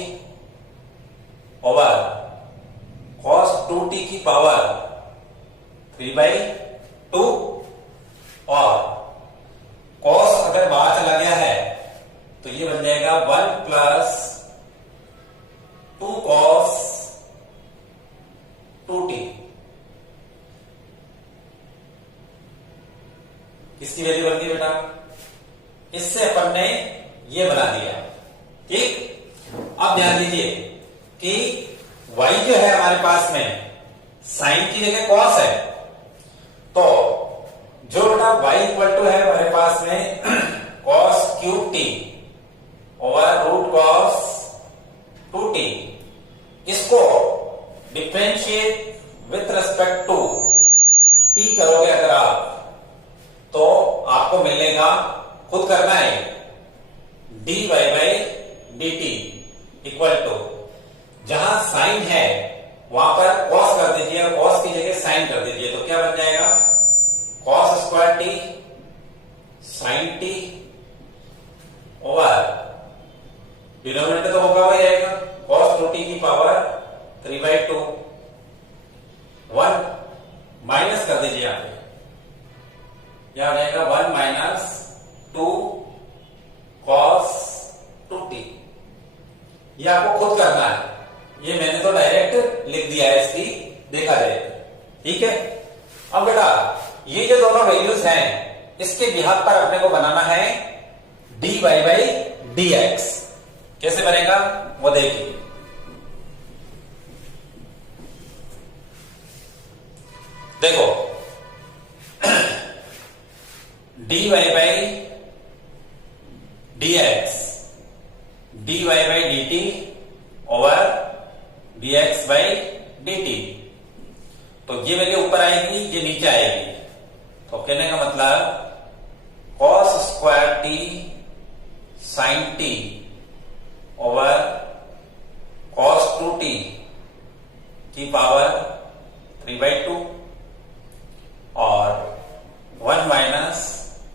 over cos 2t की पावर 3/2, और cos अगर बाहर चला गया है तो ये बन जाएगा 1 प्लस 2 cos 2t। किसकी वैल्यू बन गई बेटा, इससे अपन ने ये बना दिया, ठीक। अब ध्यान दीजिए कि y जो है हमारे पास में साइन की जगह cos है, तो जो बेटा y इक्वल टू है हमारे पास में cos cube t over root cos 2t, इसको differentiate with respect to t करोगे अगर आप तो आपको मिलेगा, खुद करना है, dy by dt equal to जहां साइन है वहां पर cos कर दीजिए और cos की जगह साइन कर दीजिए, तो क्या बन जाएगा cos square t sin t over denominator तो होगा वही आएगा cos 2t की पावर 3/2, 1 माइनस कर दीजिए यहां पे, यह आ जाएगा 1 माइनस 2 cos 2t। ये आपको खुद करना है, ये मैंने तो डायरेक्ट लिख दिया है, इसकी देखा जाए, ठीक है। अब बेटा ये जो दोनों वैल्यूज हैं इसके बिहाफ पर अपने को बनाना है dy बाई dx। कैसे बनेगा वो देखिए, देखो dy by dx dy by dt over dx by dt, तो ये वैल्यू ऊपर आएगी, ये नीचे आएगी। तो कहने का मतलब cos square t sin t over cos 2t की पावर 3/2 और 1 माइनस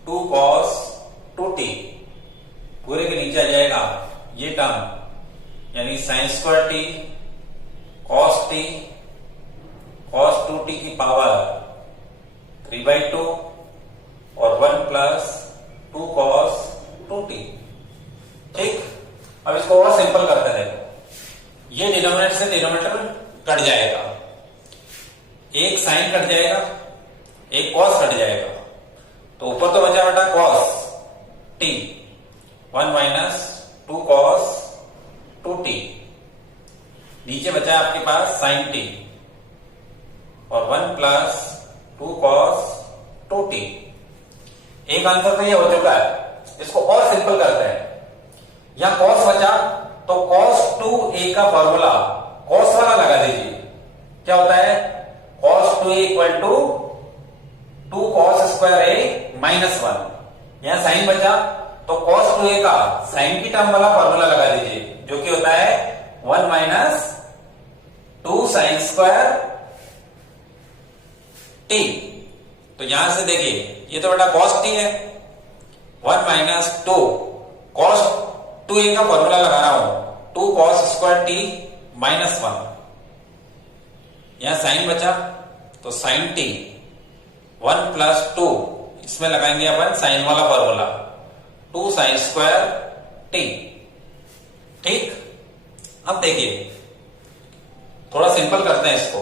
2 cos 2t पूरे के नीचे आ जाएगा ये टर्म, यानी sin square t cos 2t की पावर 3/2 और 1 प्लस 2 cos 2t। ठीक, अब इसको और सिंपल करते हैं। ये डिनोमिनेटर से डिनोमिनेटर कट जाएगा, एक साइन कट जाएगा, एक कॉस कट जाएगा, तो ऊपर तो बचा बेटा cos t, 1 minus 2 cos 2t, नीचे बचा आपके पास साइन t और 1 प्लस 2 cos 2t। एक आंसर तो ये हो चुका है, इसको और सिंपल करते हैं। यहां cos बचा तो cos 2a का फॉर्मूला cos वाला लगा दीजिए। क्या होता है? cos 2a equal to 2 cos square a minus 1। यहां साइन बचा तो cos 2a का साइन की टर्म वाला फॉर्मूला लगा दीजिए, जो कि होता है 1 माइनस 2 साइन स्क्वायर t। तो यहां से देखिए, ये तो बेटा cos t है, 1 माइनस 2 cos 2a का फॉर्मूला लगा रहा हूं, 2 cos स्क्वायर t माइनस 1। यहां साइन बचा तो साइन t 1 प्लस 2, इसमें लगाएंगे अपन साइन वाला फॉर्मूला 2 साइन स्क्वायर t। ठीक, अब देखिए थोड़ा सिंपल करते हैं इसको।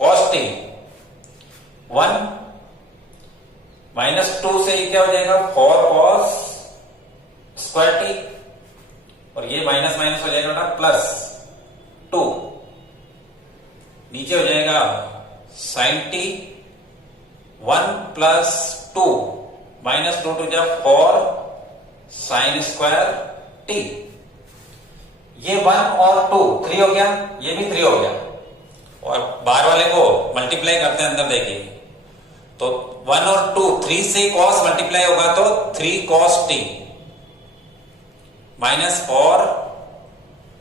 cos t 1 माइनस 2 से क्या हो जाएगा 4 cos स्क्वायर t, और ये माइनस माइनस हो जाएगा प्लस 2, नीचे हो जाएगा साइन t 1 प्लस 2 माइनस 2 टू जा 4 साइन स्क्वायर t। ये 1 और 2 3 हो गया, ये भी 3 हो गया, और बाहर वाले को मल्टीप्लाई करते हैं अंदर देखिए, तो 1 और 2 3 से cos मल्टीप्लाई होगा तो 3 cos t minus 4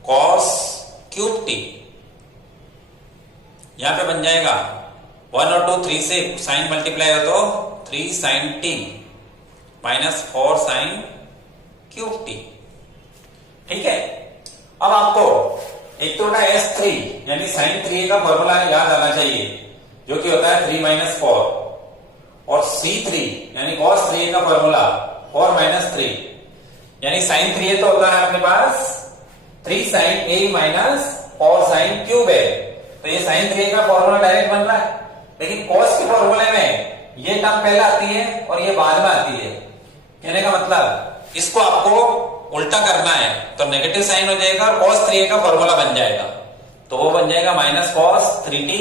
cos cube t। यहां पे बन जाएगा 1 और 2 3 से साइन मल्टीप्लाई हो तो 3 sine t minus 4 sine cube t। ठीक है, अब आपको एक तो S3 यानी साइन 3a का फॉर्मूला याद आना चाहिए, जो कि होता है 3 माइनस 4, और C3 यानी cos 3a का फॉर्मूला 4 माइनस 3, यानी साइन 3a तो होता है अपने पास 3 sine a minus 4 sine cube है। तो ये साइन 3a का फॉर्मूला डायरेक्ट बन रहा है, लेकिन cos के फॉर्मूले में ये टर्म पहले आती है और ये बाद में आती है। कहने का मतलब इसको आपको उल्टा करना है, तो नेगेटिव साइन हो जाएगा और cos 3a का फॉर्मूला बन जाएगा, तो वो बन जाएगा माइनस cos 3t,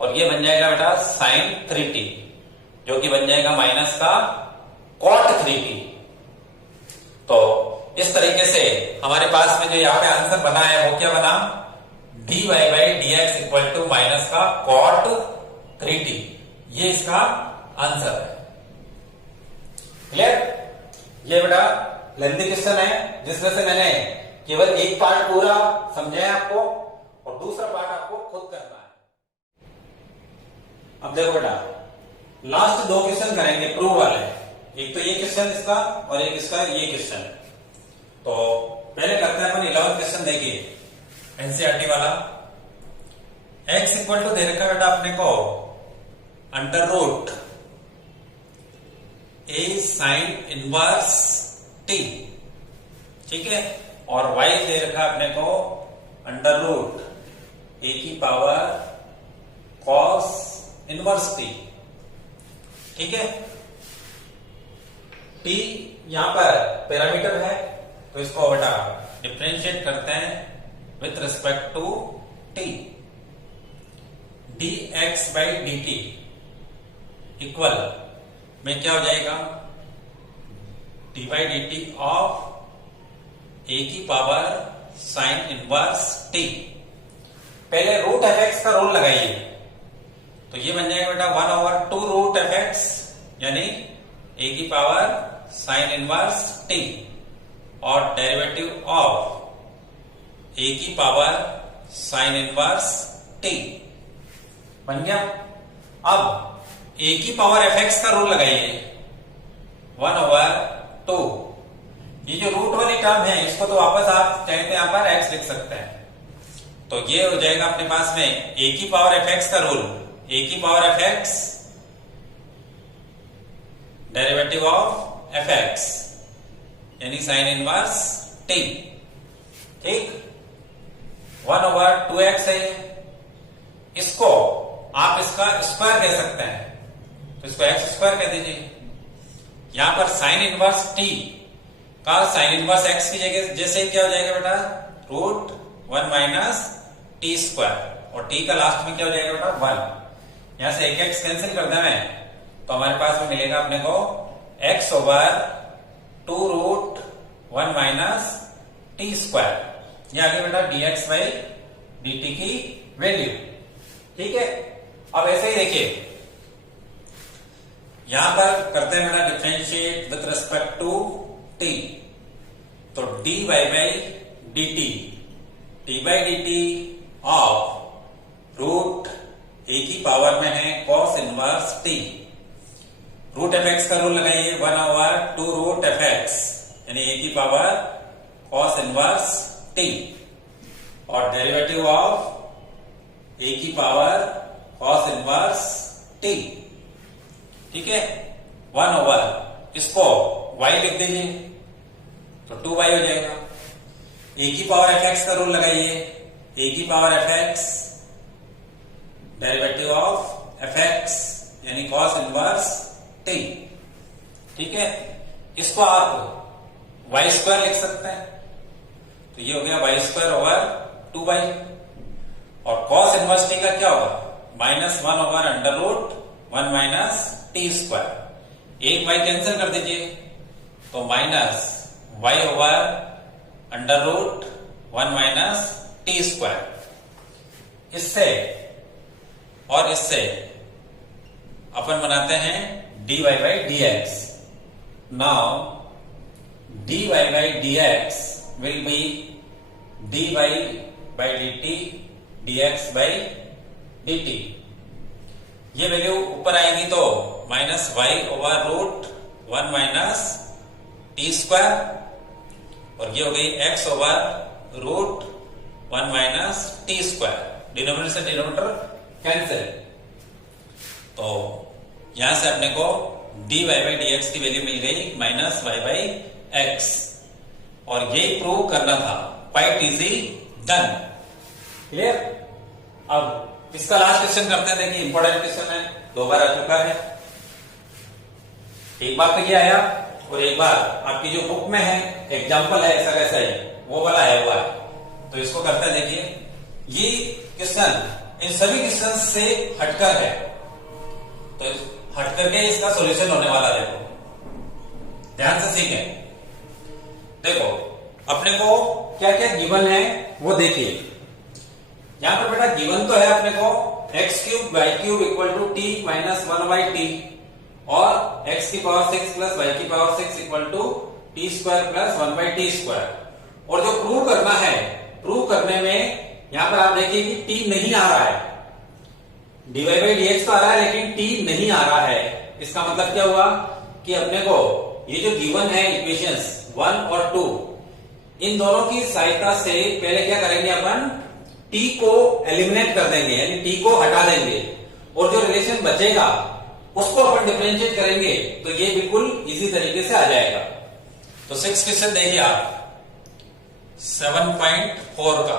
और ये बन जाएगा बेटा साइन 3t, जो कि बन जाएगा माइनस का cot 3t। तो इस तरीके से हमारे पास में जो यहाँ पे आंसर बना है वो क्या बना, dy by dx equal to minus का cot 3t, ये इसका आंसर है। क्लियर? ये बेटा लेंथी क्वेश्चन है, जिसमें से मैंने केवल एक पार्ट पूरा समझाया आपको और दूसरा पार्ट आपको खुद करना है। अब देखो बेटा, लास्ट 2 क्वेश्चन करेंगे प्रूव वाले, एक तो ये क्वेश्चन इसका और एक इसका ये क्वेश्चन। तो पहले करते हैं अपन 11 क्वेश्चन, देखिए एनसीईआरटी वाला। x इक्वल टू दे रखा बेटा अपने को under root a sine inverse t, ठीक है, और y दे रखा अपने को अंडर रूट a की पावर cos इनवर्स t। ठीक है, t यहां पर पैरामीटर है, तो इसको बेटा डिफरेंशिएट करते हैं with respect to t। dx by dt equal में क्या हो जाएगा, d by d t of a की पावर साइन इनवर्स टी। पहले रूट एफ एक्स का रूल लगाइए, तो ये बन जाएगा बेटा 1/2 रूट एफ एक्स, यानी ए की पावर साइन इनवर्स टी, और डेरिवेटिव ऑफ ए की पावर साइन इनवर्स टी बन गया। अब ए की पावर एफ एक्स का रूल लगाइए 1/2। ये जो रूट वाली टर्म है इसको तो वापस आप चाहे तो यहां पर एक्स लिख सकते हैं, तो ये हो जाएगा अपने पास में ए की पावर एफ एक्स का रूल, ए की power F x derivative of f x यानी साइन इनवर्स टी, ठीक। 1/2x है, इसको आप इसका स्क्वायर कह सकते हैं, तो इसको एक्स स्क्वायर कह दीजिए। यहां पर साइन इनवर्स टी का साइन इनवर्स एक्स की जगह जैसे ही क्या हो जाएगा बेटा, रूट 1 माइनस टी स्क्वायर, और टी का लास्ट में क्या हो जाएगा बेटा 1। यहां से एक एक्स कैंसिल कर दें तो हमारे पास में मिलेगा अपने को x/2 root 1 minus T square. ये आगे बेटा dx बाई dt की वैल्यू, ठीक है। अब ऐसे ही देखिए, यहां पर करते हैं बेटा differentiate with respect to t, तो dy by dt, t by dt of root a की पावर में है cos inverse t, root f x का रूल लगाइए 1/2 रूट एफ एक्स यानी ए की पावर cos इनवर्स t, और डेरिवेटिव ऑफ ए की पावर cos इनवर्स t, ठीक है। 1/, इसको y लिख दीजिए तो 2y हो जाएगा। ए की पावर एफ एक्स का रूल लगाइए, ए की power F x derivative of f x यानी cos इनवर्स t, ठीक है। इसको आप y स्क्वायर लिख सकते हैं, तो ये हो गया y²/2y, और cos इनवर्स t का क्या होगा, -1/√1 माइनस टी स्क्वायर। एक y कैंसिल कर दीजिए तो -y/√1 माइनस टी स्क्वायर। इससे और इससे अपन बनाते हैं dy by dx। Now dy by dx will be dy by dt dx by dt। ये वैल्यू ऊपर आएगी तो -y/√1 माइनस टी स्क्वायर, और ये हो गई x/√1 minus T square. Denominator से डिनोमिनेटर कैंसिल, तो यहां से अपने को dy बाई dx की वैल्यू मिल गई -y/x, और यही प्रूव करना था। Quite easy done, clear. अब इसका लास्ट क्वेश्चन करते हैं, देखिए इंपॉर्टेंट क्वेश्चन है, 2 बार आ चुका है। एक बार तो ये आया, और एक बार आपकी जो बुक में है एग्जाम्पल है ऐसा कैसा है वो वाला है हुआ है, तो इसको करते हैं। देखिए ये क्वेश्चन इन सभी क्वेश्चन से हटकर है, तो हटकर के इसका सॉल्यूशन होने वाला है, देखो ध्यान से सीखें। देखो अपने को क्या क्या गिवन है वो देखिए। यहां पर बेटा गिवन तो है अपने को x³ y³ equal to t minus 1/t, और x की पावर 6 प्लस y की power 6 equal to t square plus 1/t square. और जो प्रूव करना है, प्रूव करने में यहां पर आप देखिए कि t नहीं आ रहा है, dy बाई dx तो आ रहा है लेकिन t नहीं आ रहा है। इसका मतलब क्या हुआ कि अपने को ये जो गिवन है इक्वेशंस 1 और 2, इन दोनों की सहायता से पहले क्या करेंगे, अपन t को एलिमिनेट कर देंगे, यानी t को हटा देंगे, और जो रिलेशन बचेगा उसको अपन डिफरेंशिएट करेंगे, तो ये बिल्कुल इजी तरीके से आ जाएगा। तो 6 क्वेश्चन देखिए आप 7.4 का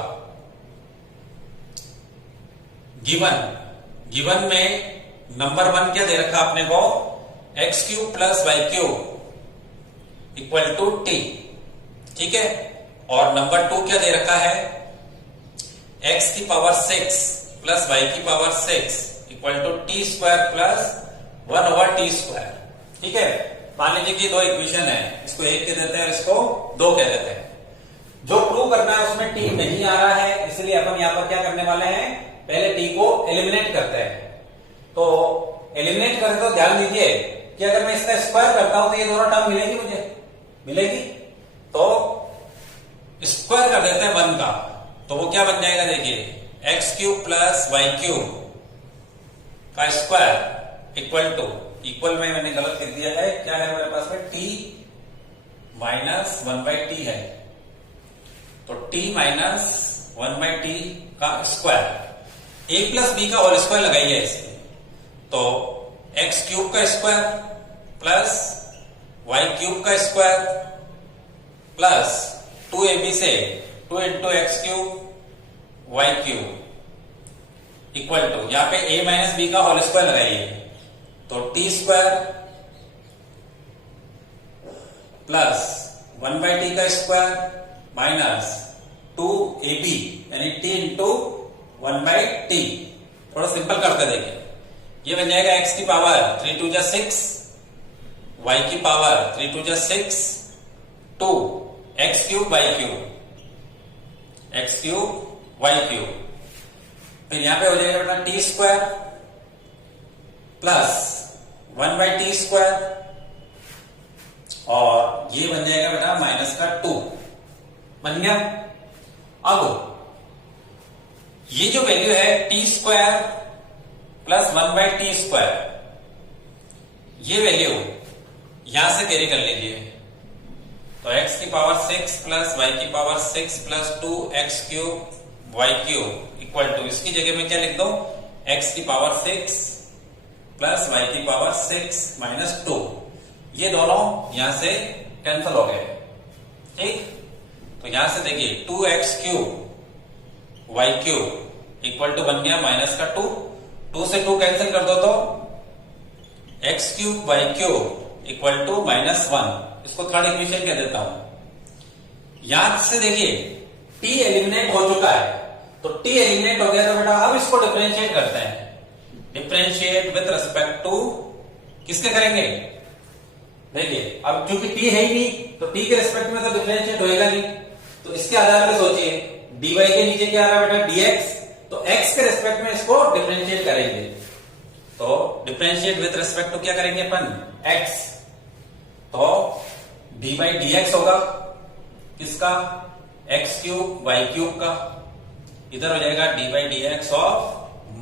गिवन में नंबर 1 क्या दे रखा आपने को, x³ plus y³ equal to t, ठीक है। और नंबर 2 क्या दे रखा है, x की पावर 6 प्लस वाई की power 6 equal to t square plus 1 over t square. ठीक है, मान लीजिए कि दो इक्वेशन है, इसको एक कह देते हैं, इसको दो कह देते हैं। जो प्रूव करना है उसमें टी नहीं आ रहा है, इसलिए अपन यहां पर क्या करने वाले हैं, पहले टी को एलिमिनेट करते हैं। तो एलिमिनेट करें तो ध्यान दीजिए कि अगर मैं इसका स्क्वायर करता हूं तो ये दोनों टर्म मिलेगी, मुझे मिलेगी। तो स्क्वायर कर देते हैं 1 का, तो वो क्या बन जाएगा, देखिए x cube plus y cube का स्क्वायर इक्वल टू, इक्वल में मैंने गलत लिख दिया है, क्या है मेरे पास में, टी माइनस 1/t है, तो t माइनस 1/t का स्क्वायर, a प्लस बी का होल स्क्वायर लगाइए इसमें, तो एक्स क्यूब का स्क्वायर प्लस वाई क्यूब का स्क्वायर प्लस 2ab से 2 into x cube y cube equal to, यहां पे a माइनस बी का होल स्क्वायर लगाइए, तो टी स्क्वायर प्लस 1/t का स्क्वायर माइनस 2ab यानी t इंटू 1/t। थोड़ा सिंपल करके देखिए, ये बन जाएगा x की पावर 3 2 जा 6, y की पावर 3 2 जा 6, 2 x cube y cube, x cube y cube, फिर यहां पे हो जाएगा बेटा T square plus 1/t square, और ये बन जाएगा बेटा माइनस का 2, बन गया। अब ये जो वैल्यू है t square plus 1/t square, ये वैल्यू यहां से कैरी कर लीजिए, तो x की पावर 6 प्लस y की power 6 plus 2 x cube y cube equal to, इसकी जगह में क्या लिख दो, x की पावर 6 प्लस y की पावर 6 माइनस 2, ये दोनों यहां से कैंसिल हो गए। ठीक, तो यहां से देखिए 2x cube y cube equal to बन गया माइनस का 2, 2 से 2 कैंसिल कर दो तो x cube y cube equal to minus 1, इसको थर्ड इक्वेशन कह देता हूं। यहां से देखिए t एलिमिनेट हो चुका है, तो t एलिमिनेट हो गया, तो बेटा अब इसको डिफरेंशिएट करते हैं। डिफरेंशिएट विद रिस्पेक्ट टू किसके करेंगे, देखिए अब क्योंकि t है ही नहीं, तो t के रिस्पेक्ट में तो डिफरेंशिएट होएगा नहीं, तो इसके आधार पर सोचिए dy के नीचे क्या आ रहा है बेटा dx, तो x के रिस्पेक्ट में इसको डिफरेंशिएट करेंगे, तो डिफरेंशिएट विद रिस्पेक्ट टू क्या करेंगे अपन, x, तो dy dx होगा किसका, x क्यूब y क्यूब का, इधर हो जाएगा dy dx ऑफ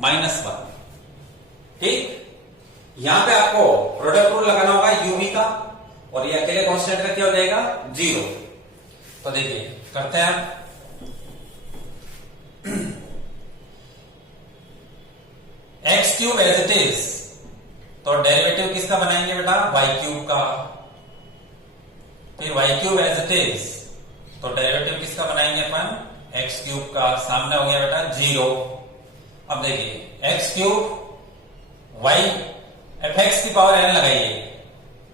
-1। ठीक, यहां पे आपको प्रोडक्ट रूल लगाना होगा uv का, और ये अकेले कांस्टेंट का क्या हो जाएगा, 0। तो देखिए करते हैं हम, x cube as it is, तो डेरिवेटिव किसका बनाएंगे बेटा, वाई क्यूब का, फिर y cube as it is, तो डेरिवेटिव किसका बनाएंगे अपन, एक्स क्यूब का, सामने हो गया बेटा 0। अब देखिए x cube y f x की पावर n लगाइए,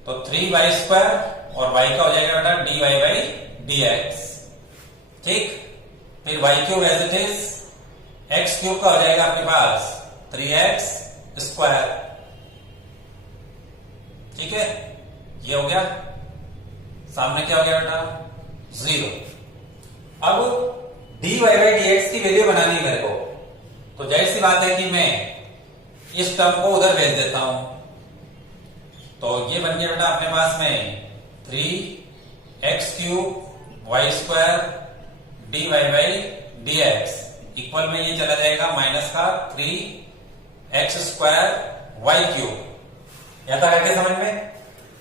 तो 3y स्क्वायर और y का हो जाएगा बेटा dy/dx। ठीक, फिर y cube as it is, x cube का हो जाएगा आपके पास 3x स्क्वायर। ठीक है, ये हो गया, सामने क्या हो गया बेटा 0। अब dy/dx की वैल्यू बनानी है मेरे को, तो जाहिर सी बात है कि मैं इस टर्म को उधर भेज देता हूं, तो ये बन गया बेटा अपने पास में 3x cube y square dy/dx equal में ये चला जाएगा माइनस का 3x स्क्वायर y क्यूब। या था करके समझ में।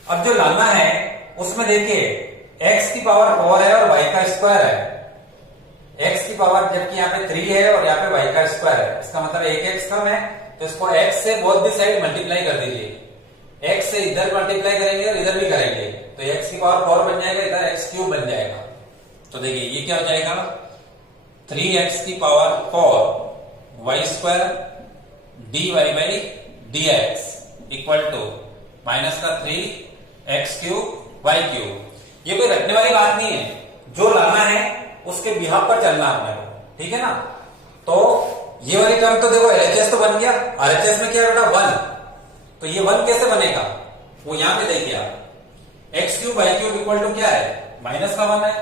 अब जो लाना है उसमें देखिए x की पावर 4 है और y का स्क्वायर है, x की पावर जबकि यहाँ पे 3 है और यहाँ पे y का स्क्वायर है, इसका मतलब एक x कम है, तो इसको x से बोथ भी साइड मल्टीप्लाई कर दीजिए, x से इधर मल्टीप्लाई करेंगे और इधर भी करेंगे, तो x की पावर 4 बन जाएगा, इधर x क्यूब बन जाएगा। तो देखिए ये क्या हो जाएगा 3x की power 4 y square dy/dx equal to minus का 3x क्यूब y क्यूब। ये कोई रखने वाली बात नहीं है, जो लाना है उसके बिहाफ पर चलना है अपने को, ठीक है ना। तो ये वाली टर्म तो देखो एलएचएस तो बन गया, आरएचएस में क्या है बेटा 1, तो ये 1 कैसे बनेगा वो यहां पे देखिए आप, x cube y cube equal to क्या है माइनस का 1 है,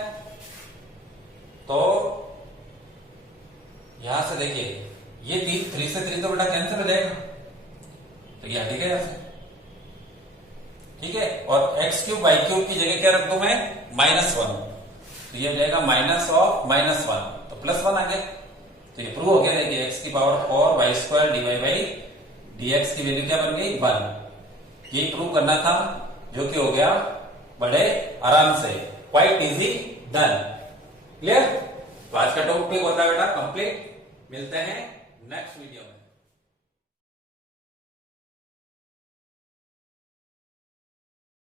तो यहां से देखिए ये 3 से 3 तो बेटा कैंसिल हो जाएगा, तो ये हटेगा यहां से, ठीक है। और एक्स क्यूब वाई क्यूब की जगह क्या रख दूं मैं -1, तो ये हो जाएगा -1 तो +1 आ गया, तो ये प्रूव हो गया देखिए एक्स की power 4 y square d y by d x की वैल्यू क्या बन गई 1। यही प्रूव करना था जो कि हो गया बड़े आराम से, क्वाइट इजी डन। क्लियर? तो आज का टॉपिक होता है बेटा कंप्लीट। मिलते हैं नेक्स्ट वीडियो में।